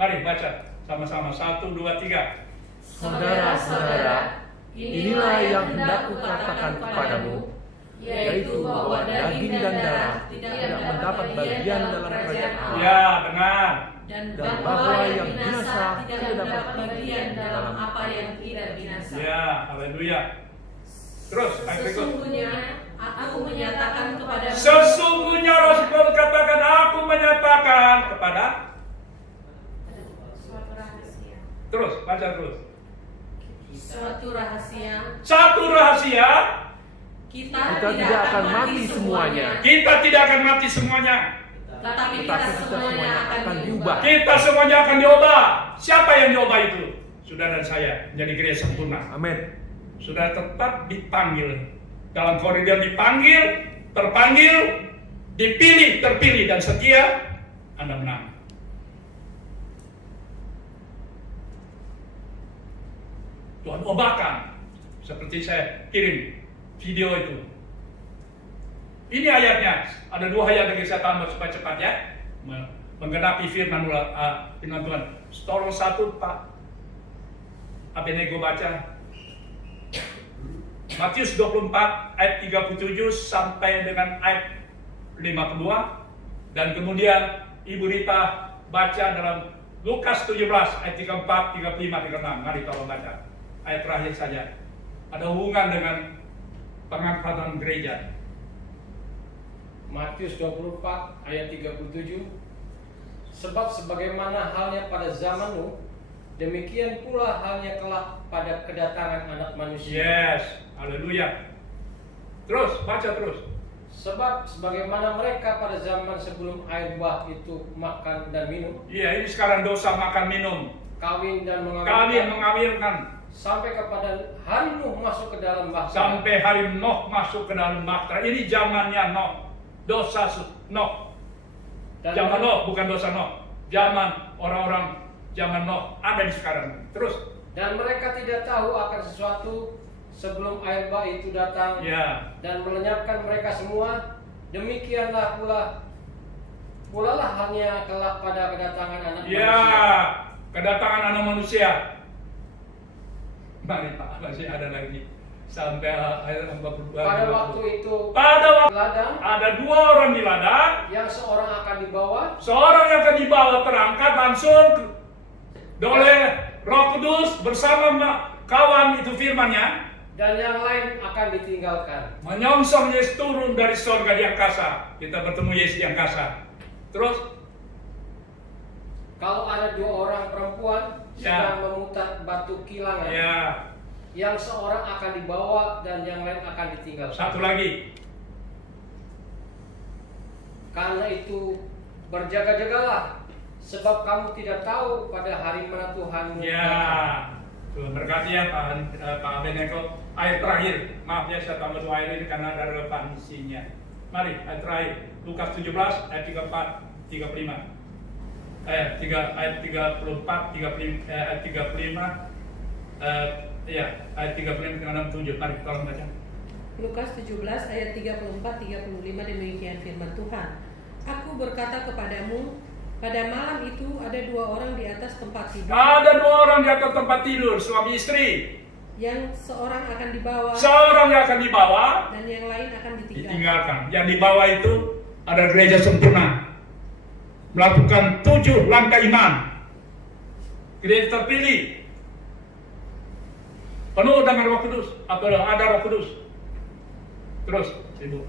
Mari baca sama-sama, 1, 2, 3. Saudara-saudara, inilah yang hendak kukatakan kepadamu, yaitu bahwa daging dan darah tidak mendapat bagian dalam kerajaan Allah. Ya, benar. Dan bahwa yang binasa tidak dapat bagian dalam apa yang tidak binasa. Ya, haleluya. Terus, ayat berikut. Sesungguhnya aku menyatakan kepada Sesungguhnya Rasul katakan, aku menyatakan kepada. Suatu rahasia. Terus, baca terus. suatu rahasia. Satu rahasia. Kita tidak akan mati semuanya. Kita tidak akan mati semuanya. Tetapi kita semuanya akan diubah. Kita semuanya akan diubah. Siapa yang diubah itu? Saudara dan saya menjadi gereja sempurna. Amin. Sudah tetap dipanggil. Dalam koridor dipanggil, terpanggil, dipilih, terpilih, dan setia, Anda menang. Tuhan ubahkan. Seperti saya kirim video itu. Ini ayatnya. Ada 2 ayat yang saya tambah supaya cepat ya. Menggenapi firman Tuhan. Tolong satu Pak Abednego baca. Matius 24 ayat 37 sampai dengan ayat 52. Dan kemudian Ibu Rita baca dalam Lukas 17 ayat 34, 35, 36. Mari tolong baca. Ayat terakhir saja. Ada hubungan dengan pengangkatan gereja. Matius 24 ayat 37. Sebab sebagaimana halnya pada zaman Nuh, demikian pula halnya kelak pada kedatangan Anak Manusia. Yes, haleluya. Terus, baca terus. Sebab sebagaimana mereka pada zaman sebelum air bah itu makan dan minum, Iya, ini sekarang dosa makan minum. kawin dan Kalian mengawinkan. sampai kepada hari Nuh masuk ke dalam bahtera. Sampai hari Nuh masuk ke dalam bahtera. Ini zamannya Nuh. Dosa Nuh. Zaman Nuh, bukan dosa Nuh. Zaman orang-orang zaman Nuh ada di sekarang. Terus. Dan mereka tidak tahu akan sesuatu sebelum air bah itu datang dan melenyapkan mereka semua. Demikianlah pula lah halnya kelak pada kedatangan anak manusia. Kedatangan anak manusia. Mari Pak, masih ada lagi sampai ayat 42. Pada waktu itu ladang ada 2 orang di ladang, yang seorang akan dibawa, seorang yang akan dibawa terangkat langsung oleh Roh Kudus bersama kawan itu firman-Nya, dan yang lain akan ditinggalkan. Menyongsong Yesus turun dari sorga di angkasa. Kita bertemu Yesus di angkasa. Terus kalau ada 2 orang perempuan sedang memutar batu kilangan, yang seorang akan dibawa dan yang lain akan ditinggalkan. Satu lagi. Karena itu berjaga-jagalah, sebab kamu tidak tahu pada hari mana Tuhan. Tuhan berkati ya Pak Beneko. Ayat terakhir, maaf ya saya tambah 2 ayat ini karena ada relevansinya. Mari ayat terakhir, Lukas 17 ayat 34, 35. Ayat 34, 35, ayat 35, ayat 35 dengan 67. Mari tolong baca. Lukas 17 ayat 34, 35 demikian firman Tuhan. Aku berkata kepadamu, pada malam itu ada 2 orang di atas tempat tidur. Ada 2 orang di atas tempat tidur, suami istri. Yang seorang akan dibawa. Seorang yang akan dibawa. Dan yang lain akan ditinggalkan. Yang dibawa itu ada gereja sempurna. Melakukan 7 langkah iman. Gereja terpilih. Penuh dengan Roh Kudus. Atau ada Roh Kudus. Terus, Ibu.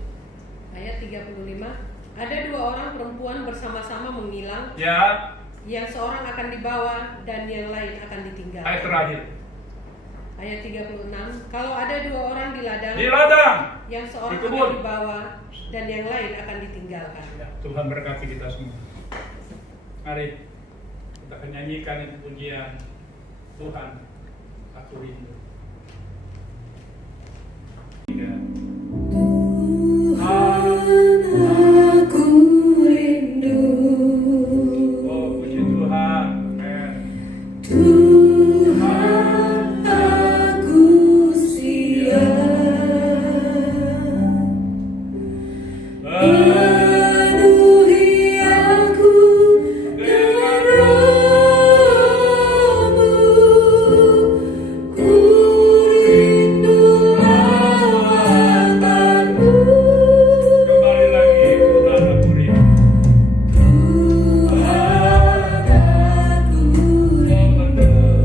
Ayat 35. Ada 2 orang perempuan bersama-sama menghilang. Yang seorang akan dibawa dan yang lain akan ditinggal. Ayat terakhir. Ayat 36. Kalau ada 2 orang di ladang. Yang seorang akan dibawa dan yang lain akan ditinggalkan. Tuhan berkati kita semua. Mari kita akan nyanyikan itu pujian Tuhan. Aku rindu. Aku rindu. Oh, puji Tuhan. Tuhan, aku siap penuhi aku dengan Roh-Mu. Ku rindu lawatanmu. Kembali lagi, Tuhan aku rindu. Tuhan, aku rindu.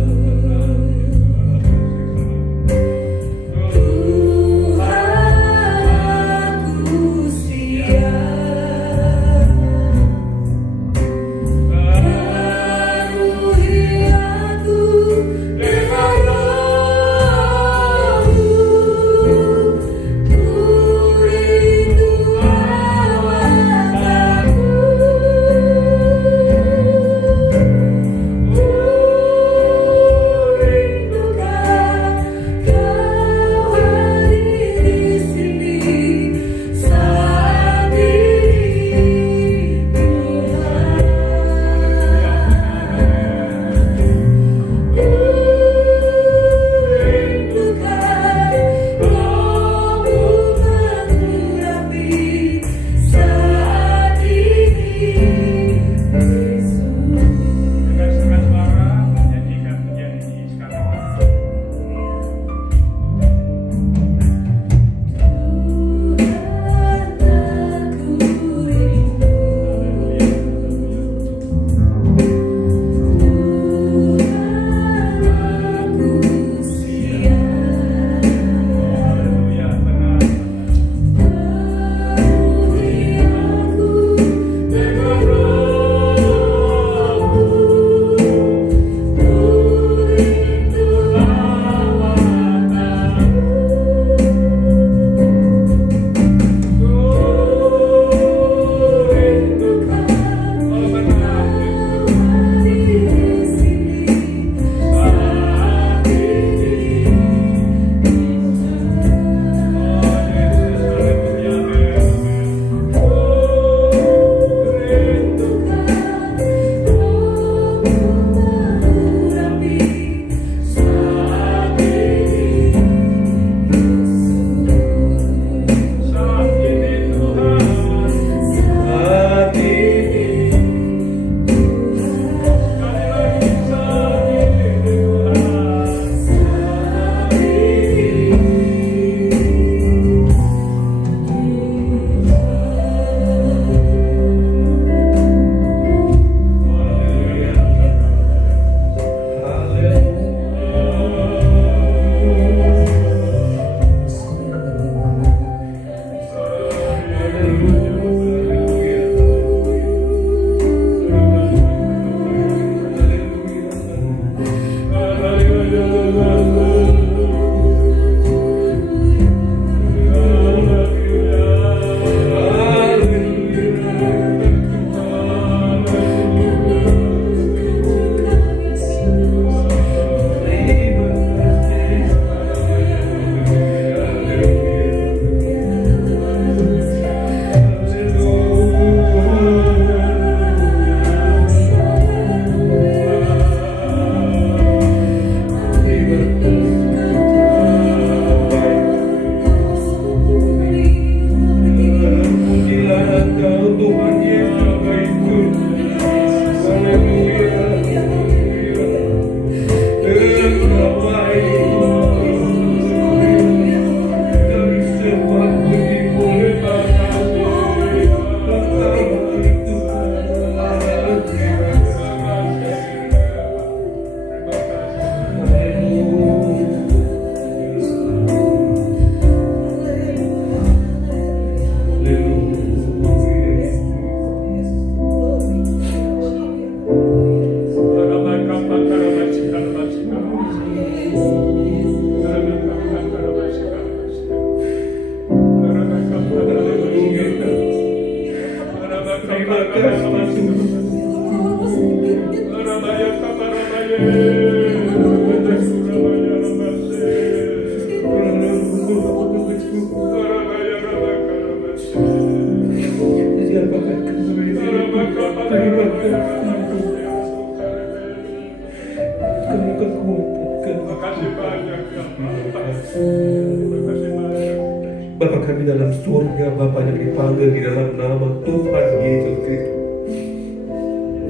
Bapa kami dalam surga, Bapa yang dipanggil di dalam nama Tuhan Yesus Kristus.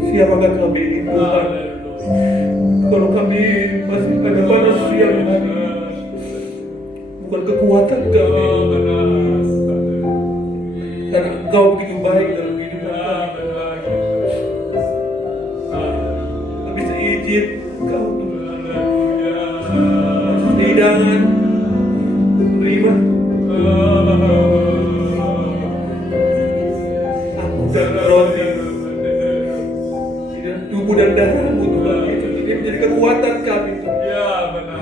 Siapakah kami ini Tuhan? Kalau kami masih ada manusia, bukan kekuatan kami, karena Engkau begitu baik dalam hidup kami. Kami seizin Engkau hidangan terima aku dan roti tubuh dan darahmu Tuhan Yesus, ini menjadi kekuatan kami Tuhan. Ya benar.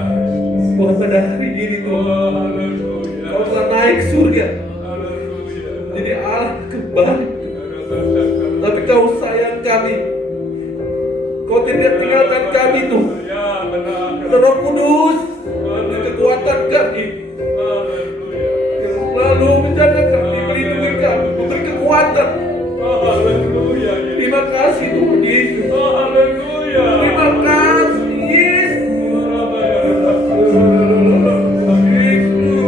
Tuhan pada hari ini Tuhan, Kau telah naik surga menjadi Allah kembali, tapi Kau sayang kami, Kau tidak tinggalkan kami Tuhan. Ya benar. Roh Kudus dan kekuatan kami yang selalu menjaga kami, melindungi kami, memberi kekuatan. Haleluya. Terima kasih Tuhan Yesus. Haleluya. Terima kasih Yesus. Terima kasih Tuhan Yesus.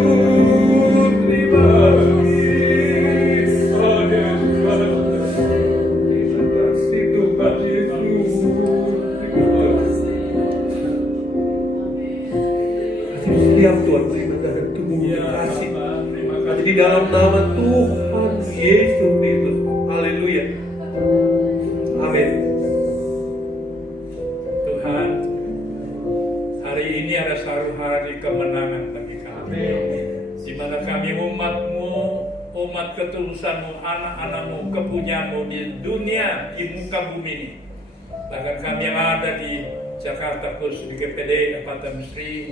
Siap Tuhan, terima kasih tubuhmu dikasih. Jadi di dalam nama Tuhan Yesus Kristus. Haleluya. Amin. Tuhan, hari ini ada satu hari kemenangan bagi kami. Di mana kami umat-Mu, umat ketulusan-Mu, anak-anak-Mu, kepunyaanmu di dunia, di muka bumi ini. Bahkan kami yang ada di Jakarta, khusus di GPD Apata Mesri,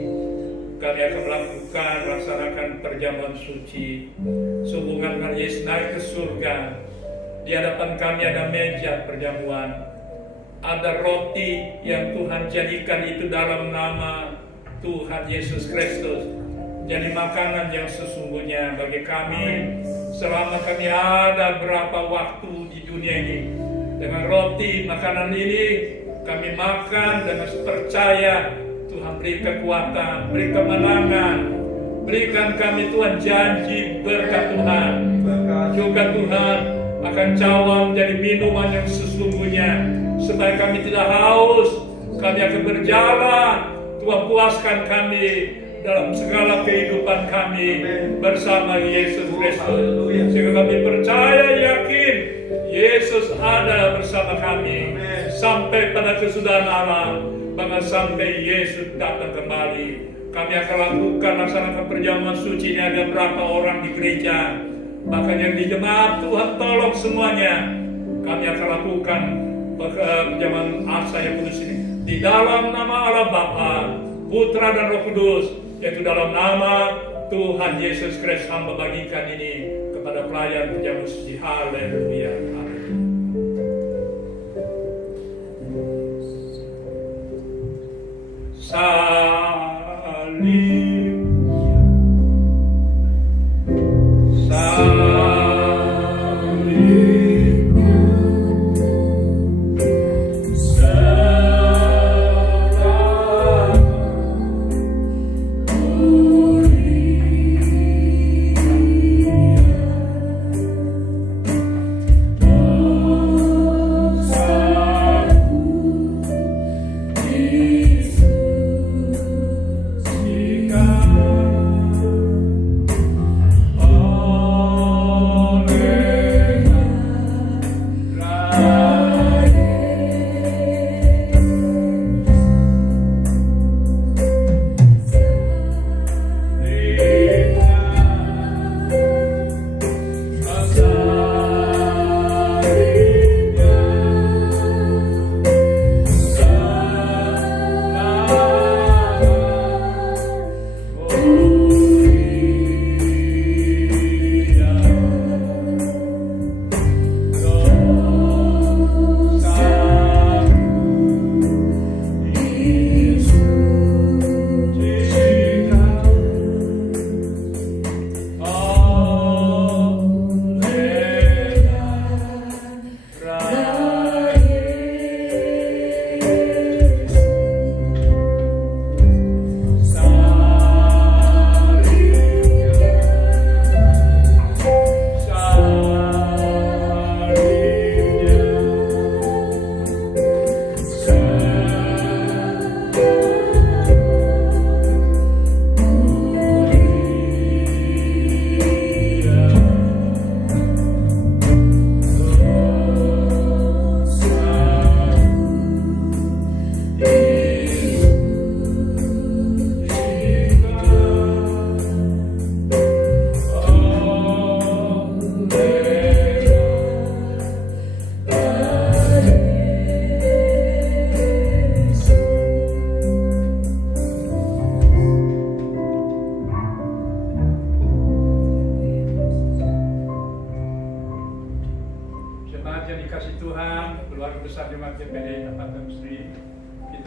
kami akan laksanakan perjamuan suci sehubungan dengan Yesus naik ke surga. Di hadapan kami ada meja perjamuan, ada roti yang Tuhan jadikan itu dalam nama Tuhan Yesus Kristus, jadi makanan yang sesungguhnya bagi kami selama kami ada berapa waktu di dunia ini. Dengan roti makanan ini kami makan dengan percaya Tuhan beri kekuatan, beri kemenangan, berikan kami Tuhan janji berkat Tuhan. Juga Tuhan akan cawan menjadi minuman yang sesungguhnya, supaya kami tidak haus. Kami akan berjalan, Tuhan puaskan kami dalam segala kehidupan kami bersama Yesus Kristus. Sehingga kami percaya, yakin Yesus ada bersama kami sampai pada kesudahan alam. Bahkan sampai Yesus datang kembali, kami akan laksanakan perjamuan suci ini. Ada berapa orang di gereja, bahkan yang di jemaat, Tuhan tolong semuanya. Kami akan lakukan perjamuan asa yang kudus ini di dalam nama Allah Bapa, Putra dan Roh Kudus, yaitu dalam nama Tuhan Yesus Kristus. Hamba bagikan ini kepada pelayan perjamuan suci. Haleluya. Salib,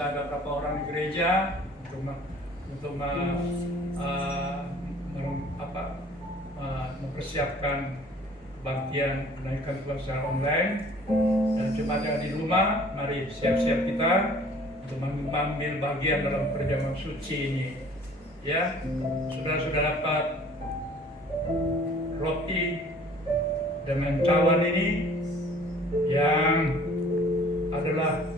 kita ada beberapa orang di gereja untuk mempersiapkan kebaktian kenaikan Tuhan secara online. Dan jemaat yang di rumah, mari siap-siap kita untuk mengambil bagian dalam perjamuan suci ini. Ya, saudara-saudara dapat roti dengan cawan ini yang adalah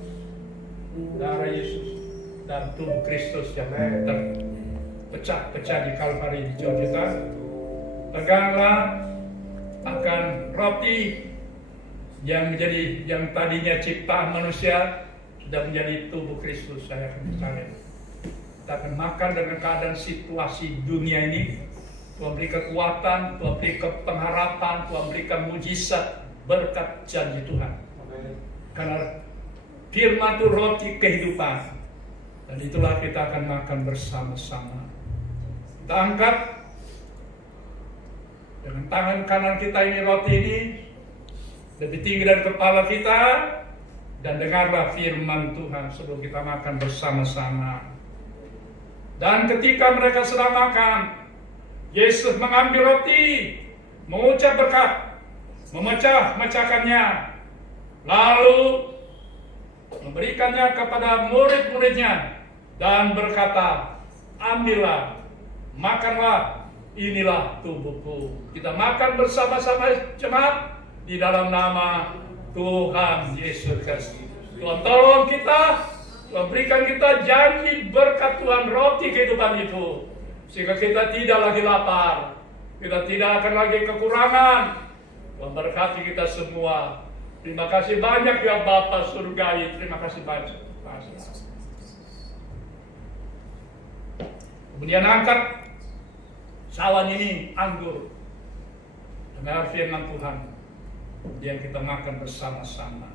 darah Yesus dan tubuh Kristus yang terpecah-pecah di Kalvari di Golgota. Peganglah akan roti yang tadinya ciptaan manusia sudah menjadi tubuh Kristus. Saya akan percaya. Kita akan makan dengan keadaan situasi dunia ini. Tuhan beri kekuatan, Tuhan beri pengharapan, Tuhan berikan mujizat berkat janji Tuhan. Karena firman itu roti kehidupan. Dan itulah kita akan makan bersama-sama. Kita angkat dengan tangan kanan kita ini roti ini lebih tinggi dari kepala kita, dan dengarlah firman Tuhan sebelum kita makan bersama-sama. Dan ketika mereka sedang makan, Yesus mengambil roti, mengucap berkat, memecahkannya, lalu memberikannya kepada murid-muridnya dan berkata, ambillah, makanlah, inilah tubuhku. Kita makan bersama-sama jemaat di dalam nama Tuhan Yesus Kristus. Tuhan tolong kita, Tuhan berikan kita janji berkat Tuhan roti kehidupan itu, sehingga kita tidak lagi lapar, kita tidak akan lagi kekurangan. Tuhan berkati kita semua. Terima kasih banyak ya Bapa Surgawi, terima kasih banyak. Kemudian angkat cawan ini anggur, dengar firman Tuhan, kemudian kita makan bersama-sama.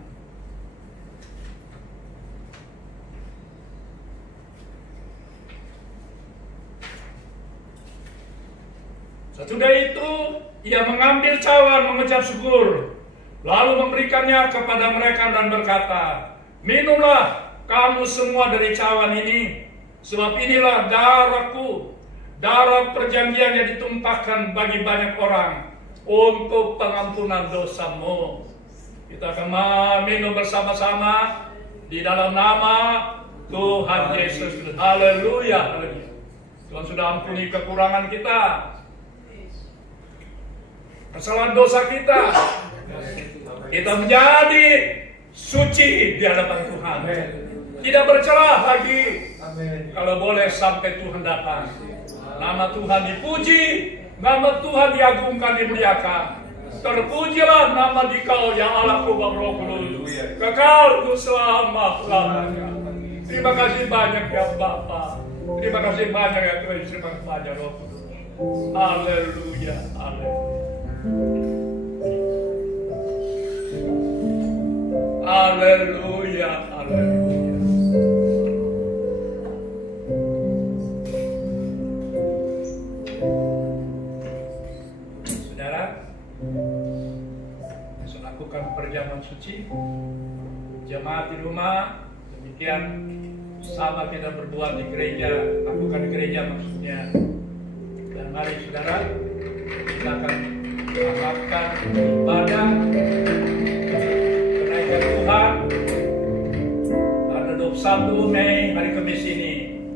Sesudah itu, ia mengambil cawan, mengucap syukur, lalu memberikannya kepada mereka dan berkata, minumlah kamu semua dari cawan ini, sebab inilah darahku, darah perjanjian yang ditumpahkan bagi banyak orang untuk pengampunan dosamu. Kita akan minum bersama-sama di dalam nama Tuhan Yesus. Haleluya. Tuhan sudah ampuni kekurangan kita, kesalahan dosa kita. Kita menjadi suci di hadapan Tuhan. Tidak bercelah lagi. Kalau boleh sampai Tuhan datang. Nama Tuhan dipuji, nama Tuhan diagungkan, dimuliakan. Terpujilah nama Dikau ya Allahku Roh Kudus, kekal untuk selama-lamanya. Terima kasih banyak ya Bapa. Terima kasih banyak ya Tuhan. Terima kasih banyak Roh Kudus. Haleluya, haleluya. Haleluya, haleluya. Saudara, lakukan perjamuan suci. Jemaat di rumah, demikian sama kita berbuat di gereja, lakukan di gereja maksudnya. Dan mari saudara, kita akan melakukan ibadah kenaikan Tuhan pada 21 Mei hari Kamis ini.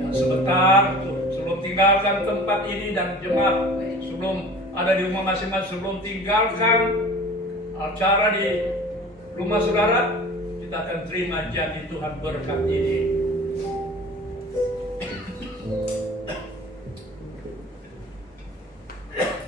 Yang sebentar sebelum tinggalkan tempat ini dan jemaat sebelum ada di rumah masing-masing, sebelum tinggalkan acara di rumah saudara, kita akan terima janji Tuhan berkat ini.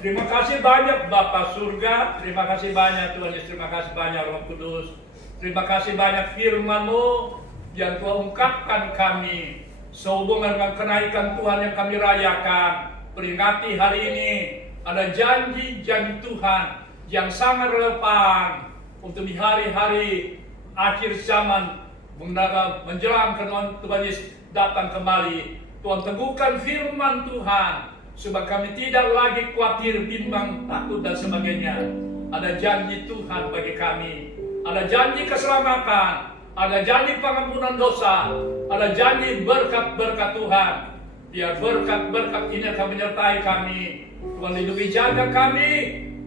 Terima kasih banyak Bapa Surga, terima kasih banyak Tuhan Yesus, terima kasih banyak Roh Kudus, terima kasih banyak firman-Mu yang Tuhan ungkapkan kami sehubungan dengan kenaikan Tuhan yang kami rayakan. Peringati hari ini ada janji-janji Tuhan yang sangat relevan untuk di hari-hari akhir zaman menjelang Tuhan Yesus datang kembali. Tuhan teguhkan firman Tuhan supaya kami tidak lagi khawatir, bimbang, takut dan sebagainya. Ada janji Tuhan bagi kami, ada janji keselamatan, ada janji pengampunan dosa, ada janji berkat-berkat Tuhan. Biar berkat-berkat ini akan menyertai kami. Tuhan lindungi jaga kami,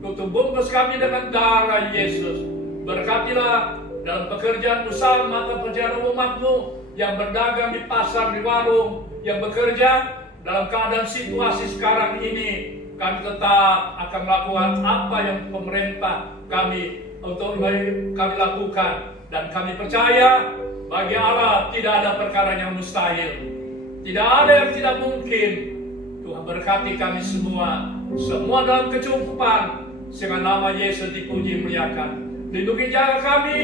tutup bungkus kami dengan darah Yesus. Berkatilah dalam pekerjaan usaha mata pekerjaan umat-Mu yang berdagang di pasar, di warung, yang bekerja dalam keadaan situasi sekarang ini. Kami tetap akan melakukan apa yang pemerintah kami lakukan, dan kami percaya bagi Allah tidak ada perkara yang mustahil, tidak ada yang tidak mungkin. Tuhan berkati kami semua dalam kecukupan, sehingga nama Yesus dipuji muliakan. Lindungi jaga kami,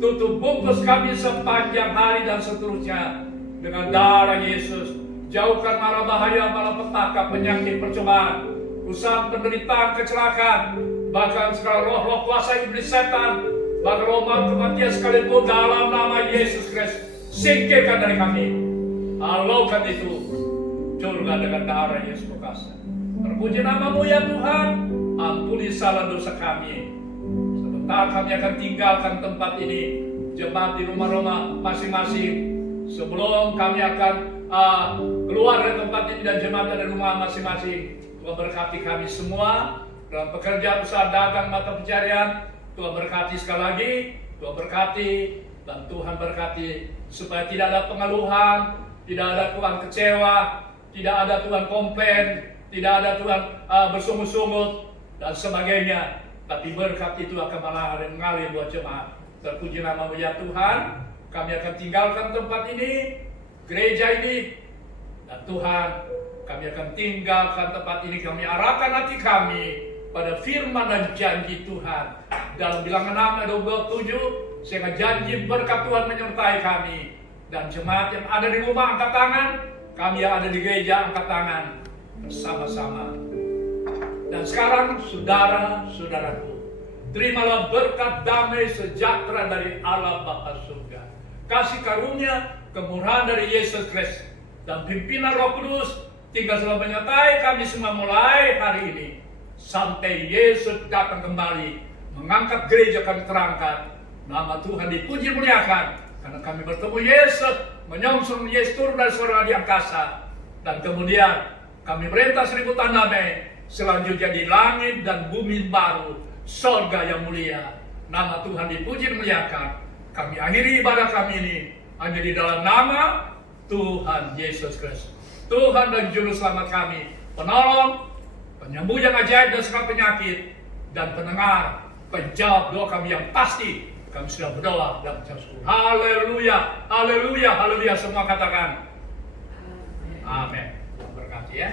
tutup bungkus kami sepanjang hari dan seterusnya dengan darah Yesus. Jauhkan mara bahaya, malapetaka, penyakit, percobaan, usaha, penderitaan, kecelakaan, bahkan segala roh-roh kuasa iblis setan, bahkan roh maut kematian sekalipun, dalam nama Yesus Kristus singkirkan dari kami. Halaukan itu surga dengan darah Yesus berkuasa. Terpuji nama-Mu ya Tuhan. Ampuni salah dosa kami. Sebentar kami akan tinggalkan tempat ini, jemaat di rumah-rumah masing-masing. Sebelum kami akan keluar dari tempat ini dan jemaat dari rumah masing-masing, Tuhan berkati kami semua dalam pekerjaan usaha dagang mata pencarian. Tuhan berkati sekali lagi, Tuhan berkati, dan Tuhan berkati supaya tidak ada pengeluhan, tidak ada Tuhan kecewa, tidak ada Tuhan komplain, tidak ada Tuhan bersungut-sungut dan sebagainya. Tapi berkat itu akan mengalir buat jemaat. Terpuji nama-Mu ya Tuhan. Kami akan tinggalkan tempat ini, gereja ini, dan Tuhan, kami akan tinggalkan tempat ini. Kami arahkan hati kami pada firman dan janji Tuhan dalam Bilangan 6 ayat 27, sehingga janji berkat Tuhan menyertai kami. Dan jemaat yang ada di rumah angkat tangan, kami yang ada di gereja angkat tangan bersama-sama. Dan sekarang saudara-saudaraku, terimalah berkat damai sejahtera dari Allah Bapa surga, kasih karunia, kemurahan dari Yesus Kristus, dan pimpinan Roh Kudus tinggal selalu menyertai kami semua mulai hari ini sampai Yesus datang kembali mengangkat gereja kami terangkat. Nama Tuhan dipuji muliakan karena kami bertemu Yesus, menyongsong Yesus turun dari surga di angkasa, dan kemudian kami merintah 1000 tahun damai selanjutnya di langit dan bumi baru, surga yang mulia. Nama Tuhan dipuji muliakan. Kami akhiri ibadah kami ini hanya di dalam nama Tuhan Yesus Kristus, Tuhan dan Juru Selamat kami, penolong, penyembuh yang ajaib dan segala penyakit, dan pendengar, penjawab doa kami yang pasti. Kami sudah berdoa dan mengucap syukur. Haleluya, haleluya, haleluya. Semua katakan amin. Berkati ya.